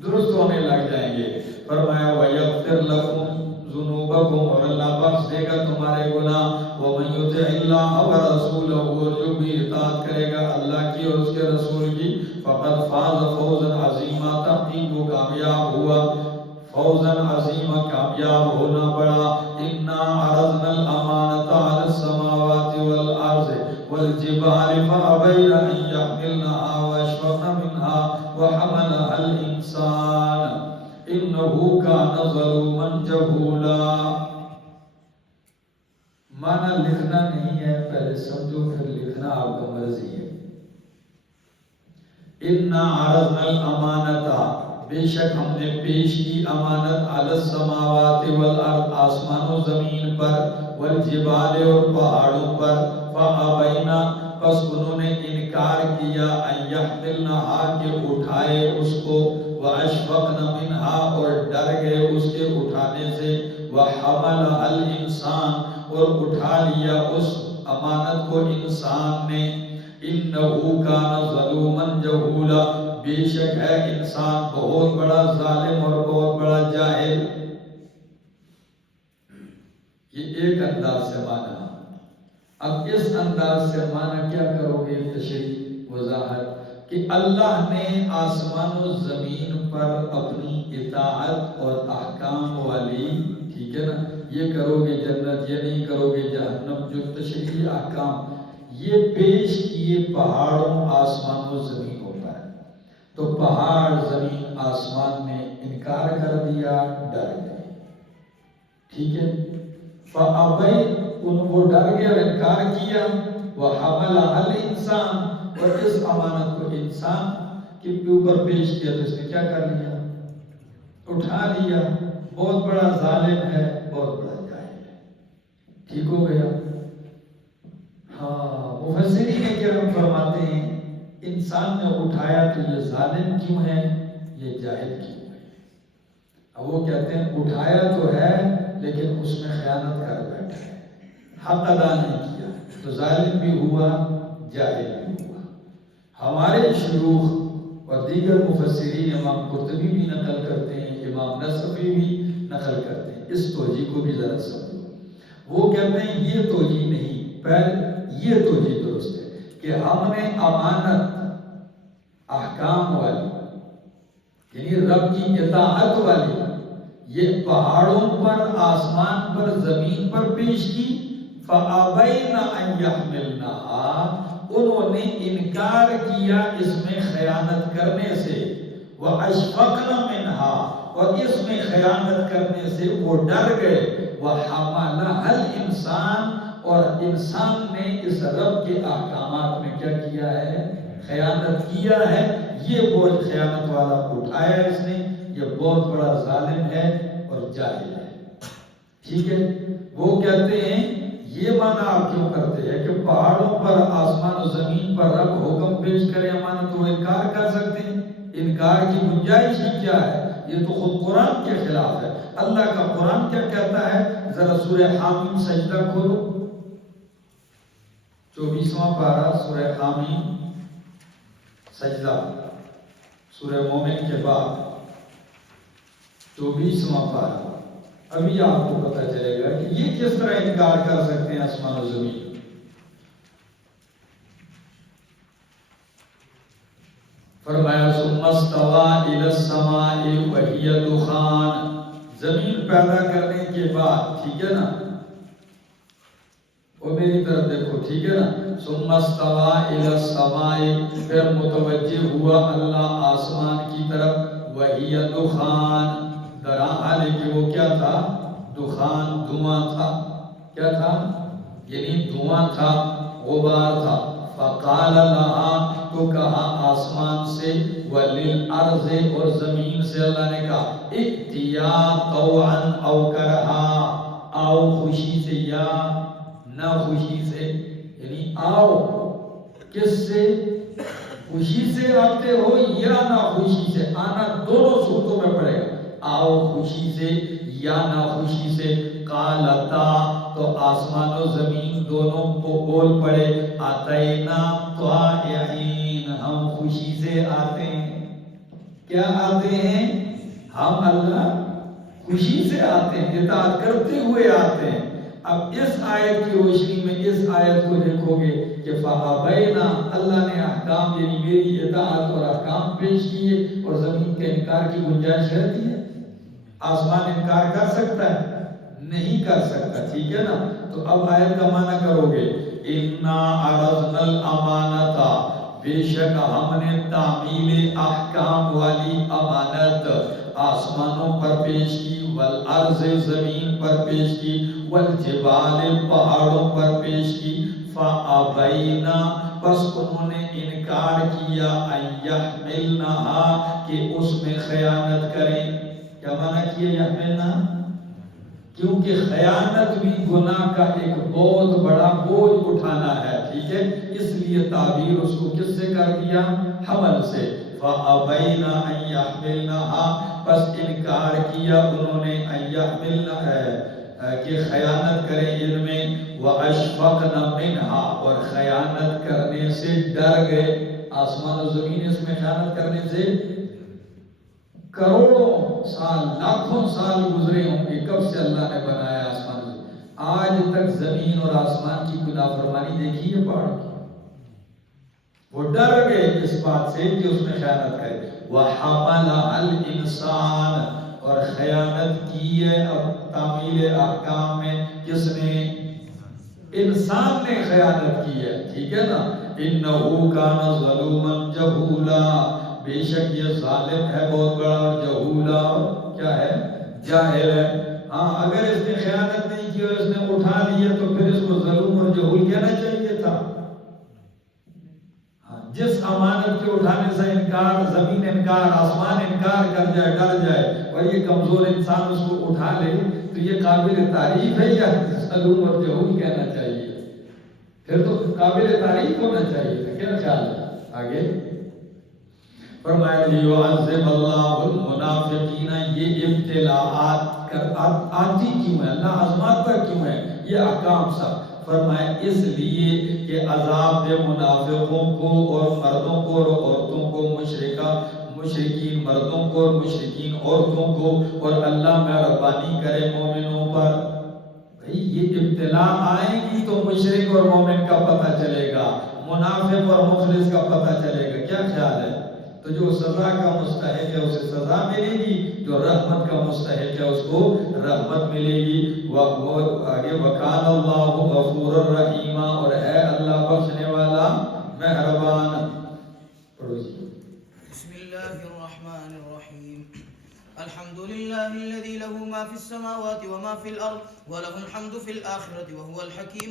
درست ہونے لگ جائیں گے۔ فرمایا وَيَغْفِرْ لَكُمْ ذُنُوبَكُمْ، اور اللہ بخش دے گا تمہارے گناہ۔ وَمَن يُطِعِ اللَّهَ وَرَسُولَهُ، اور جو بھی اطاعت کرے گا اللہ کی اور اس کے رسول کی، فَقَدْ فَازَ فَوْزًا عَظِيمًا، تحقیق وہ کامیاب ہوا، فوزاً عظیمًا، کامیاب ہونا بڑا۔ اِنَّا عَرَضْنَا الْأَمَانَةَ عَلَى السَّمَاوَاتِ وَالْأَرْضِ وَالْجِبَالِ فَأَبَيْنَ أَن يَحْمِلْنَهَا وَأَشْفَقْنَ مِنْهَا وَحَمَلَهَا الْإِنسَانُ إِنَّهُ كَانَ ظَلُومًا جَهُولًا۔ معنی لکھنا نہیں ہے، پہلے سمجھو پھر لکھنا آپ کا مرضی ہے۔ اِنَّا عَرَضْنَا الْأَمَانَةَ، بے شک ہم نے پیش کی امانت، عَلَى السَّمَاوَاتِ وَالْأَرْضِ، آسمان و زمین پر، وَالْجِبَالِ اور پہاڑوں پر، فَأَبَيْنَا، پس انہوں نے انکار کیا، أَن يَحْمِلْنَهَا کہ اٹھائے اس کو، وَأَشْفَقْنَ مِنْهَا اور ڈر گئے اس کے اٹھانے سے، وَحَمَلَهَا الْإِنسَانُ اور اٹھا لیا اس امانت کو انسان نے، إِنَّهُ كَانَ ظَلُومًا جَهُولًا، بے شک ہے انسان بہت بڑا ظالم اور بہت بڑا جاہل۔ یہ ایک انداز سے مانا۔ اب اس انداز سے مانا کیا کرو گے؟ تشریح وضاحت کہ اللہ نے آسمان و زمین پر اپنی اطاعت اور احکام والی، ٹھیک ہے نا، یہ کرو گے جنت، یہ نہیں کرو گے جہنم، جو تشریعی احکام یہ پیش کیے پہاڑوں آسمان و زمینوں پر، تو پہاڑ زمین آسمان نے انکار کر دیا، ڈر گئے، ٹھیک ہے؟ فَأَبَيْ، ان کو ڈر گئے اور انکار کیا، وَحَمَلَهَا الْإِنسَانُ اور اس امانت کو انسان کے اوپر پیش کیا تو اس نے کیا کر لیا؟ اٹھا لیا۔ بہت بڑا ظالم ہے، بہت بڑا جاہل ہے، ٹھیک ہو گیا؟ ہاں، مفسرین کرام فرماتے ہیں انسان نے اٹھایا تو یہ ظالم کیوں ہے، یہ جاہل کیوں ہے؟ اب وہ کہتے ہیں اٹھایا تو ہے لیکن اس میں خیانت کر بیٹھا ہے، حق ادا نہیں کیا، تو ظالم بھی ہوا، جاہل بھی ہوا۔ ہمارے شیوخ اور دیگر مفسرین، امام قرطبی بھی نقل کرتے ہیں، امام نصفی بھی نقل کرتے ہیں، اس توجیہ کو بھی ذرا سمجھو۔ وہ کہتے ہیں یہ توجیہ نہیں، پہلے یہ توجیہ درست ہے کہ ہم نے امانت احکام والی، یعنی رب کی اطاعت والی یہ پہاڑوں پر، آسمان پر، زمین پر پیش کی. فَأَبَيْنَ أَن يَحْمِلْنَهَا، انہوں نے انکار کیا اس میں خیانت کرنے سے. وَأَشْفَقْنَ مِنْهَا، اور اس میں خیانت کرنے سے وہ ڈر گئے. وَحَمَلَهَا الْإِنسَانُ، اور انسان نے اس رب کے احکامات میں کیا کیا ہے؟ خیانت کیا ہے. یہ بوجھ خیانت والا اٹھایا اس نے. یہ بہت بڑا ظالم ہے اور جاہل ہے. ٹھیک ہے، وہ کہتے ہیں یہ معنی آپ کیوں کرتے ہیں کہ پہاڑوں پر، آسمان و زمین پر رب حکم پیش کرے امانت تو وہ انکار کر سکتے ہیں؟ انکار کی گنجائش ہی کیا ہے؟ یہ تو خود قرآن کے خلاف ہے. اللہ کا قرآن کیا کہتا ہے؟ ذرا سورہ حامیم سجدہ کھولو، 24واں پارہ سورہ حامیم سجدہ، سورہ مومن کے بعد 24واں پارہ. ابھی آپ کو پتہ چلے گا کہ یہ کس طرح انکار کر سکتے ہیں آسمان و زمین. فرمایا ثم استوى الى السماء وهي دخان، زمین پیدا کرنے کے بعد، ٹھیک ہے نا، وہ میری طرف دیکھو، ٹھیک ہے نا. ثم استوى الى السماء، پھر متوجہ ہوا اللہ آسمان کی طرف. وهي دخان، درحال کہ وہ کیا تھا؟ دخان، دھواں تھا. کیا تھا؟ یعنی دھواں تھا، غبار تھا. فقال لها، تو کہا آسمان سے، وللارض، اور زمین سے اللہ نے کہا، ائتیا طوعا او کرہا، آؤ خوشی سے یا نہ خوشی سے. یعنی آؤ کس سے؟ خوشی سے آتے ہو یا نہ خوشی سے. آنا دونوں صورتوں میں پڑے گا، آؤ خوشی سے یا نہ خوشی سے. قالتا، تو آسمان و زمین دونوں کو بول پڑے، اتینا طائعین، ہم خوشی سے آتے ہیں. کیا آتے ہیں؟ ہم اللہ خوشی سے آتے ہیں، اطاعت کرتے ہوئے آتے ہیں. اب اس آیت کی روشنی میں اس آیت کو دیکھو گے کہ فَأَبَيْنَا، اللہ نے احکام یعنی میری اطاعت اور احکام پیش کیے، اور زمین کے انکار کی گنجائش رہتی ہے؟ آسمان انکار کر سکتا ہے؟ نہیں کر سکتا. ٹھیک ہے نا. تو اب آیت کا معنی کرو گے، اِنَّا عَرَضْنَا الْأَمَانَةَ، بے شک ہم نے تعمیل احکام والی امانت آسمانوں پر پیش کی، والارض، زمین پر پیش کی، والجبال، پہاڑوں پر پیش کی. فَأَبَيْنَا، بس انہوں نے انکار کیا، أَن يَحْمِلْنَهَا، کہ اس میں خیانت کریں. کیا معنی کیا یحملنا؟ کیونکہ خیانت بھی گناہ کا ایک بہت بڑا بوجھ اٹھانا ہے. ٹھیک ہے، اس لیے تعبیر اس کو کس سے کر دیا؟ حمل سے. فَأَبَيْنَا أَن يَحْمِلْنَهَا، بس انکار کیا انہوں نے، أَن يَحْمِلْنَهَا، کہ خیانت کریں ان میں. وَأَشْفَقْنَ مِنْهَا، اور خیانت کرنے سے ڈر گئے. آسمان و زمین اس میں خیانت کرنے سے کروڑوں سال، لاکھوں سال گزرے ہوں گے کب سے اللہ نے بنایا آسمان سے. آج تک زمین اور آسمان کی کوئی نافرمانی دیکھی ہے پہاڑ کی؟ وہ ڈر گئے اس بات سے کہ اس میں خیانت کرے. وَحَمَلَهَا الْإِنسَانُ، اور خیانت کی ہے اب تعمیل احکام میں کس نے؟ انسان نے خیانت کی ہے. ٹھیک ہے نا. إِنَّهُ كَانَ ظَلُومًا جَهُولًا، بے شک یہ ظالم ہے بہت بڑا، اور جہولا، کیا ہے؟ جاہل ہے. ہاں، اگر اس نے خیانت نہیں کی اور اس نے اٹھا لیا تو پھر اس کو ظلم اور جہول کہنا چاہیے تھا. جس امانت کے اٹھانے سے انکار، زمین انکار، آسمان انکار کر جائے، ڈر جائے، اور یہ کمزور انسان اس کو اٹھا لے، تو یہ قابل تعریف ہے یا ظلم اور جہول کہنا چاہیے؟ پھر تو قابل تعریف ہونا چاہیے تھا. کیا خیال ہے؟ آگے فرمایا لِيُعَذِّبَ اللَّهُ الْمُنَافِقِينَ، یہ ابتلاءات آتی کیوں ہے؟ اللہ آزماتا کیوں ہے یہ احکام سب؟ فرمایا اس لیے کہ عذاب دے منافقوں کو اور مردوں کو اور عورتوں کو، مشرکین مردوں کو اور مشرکین عورتوں کو، اور اللہ مہربانی کرے مومنوں پر. بھئی یہ ابتلاء آئیں گی تو مشرک اور مومن کا پتہ چلے گا، منافق اور مخلص کا پتہ چلے گا. کیا خیال ہے؟ تو جو سزا کا مستحق ہے اسے سزا ملے گی، جو رحمت کا مستحق ہے، اس کو رحمت ملے گی. وہ آگے وکان اللہ غفور الرحیم، اور اے اللہ بخشنے والا مہربان. بسم الله الرحمن الرحيم. الحمد لله الذي له ما في السماوات وما في الأرض وله الحمد في الآخرة وهو الحكيم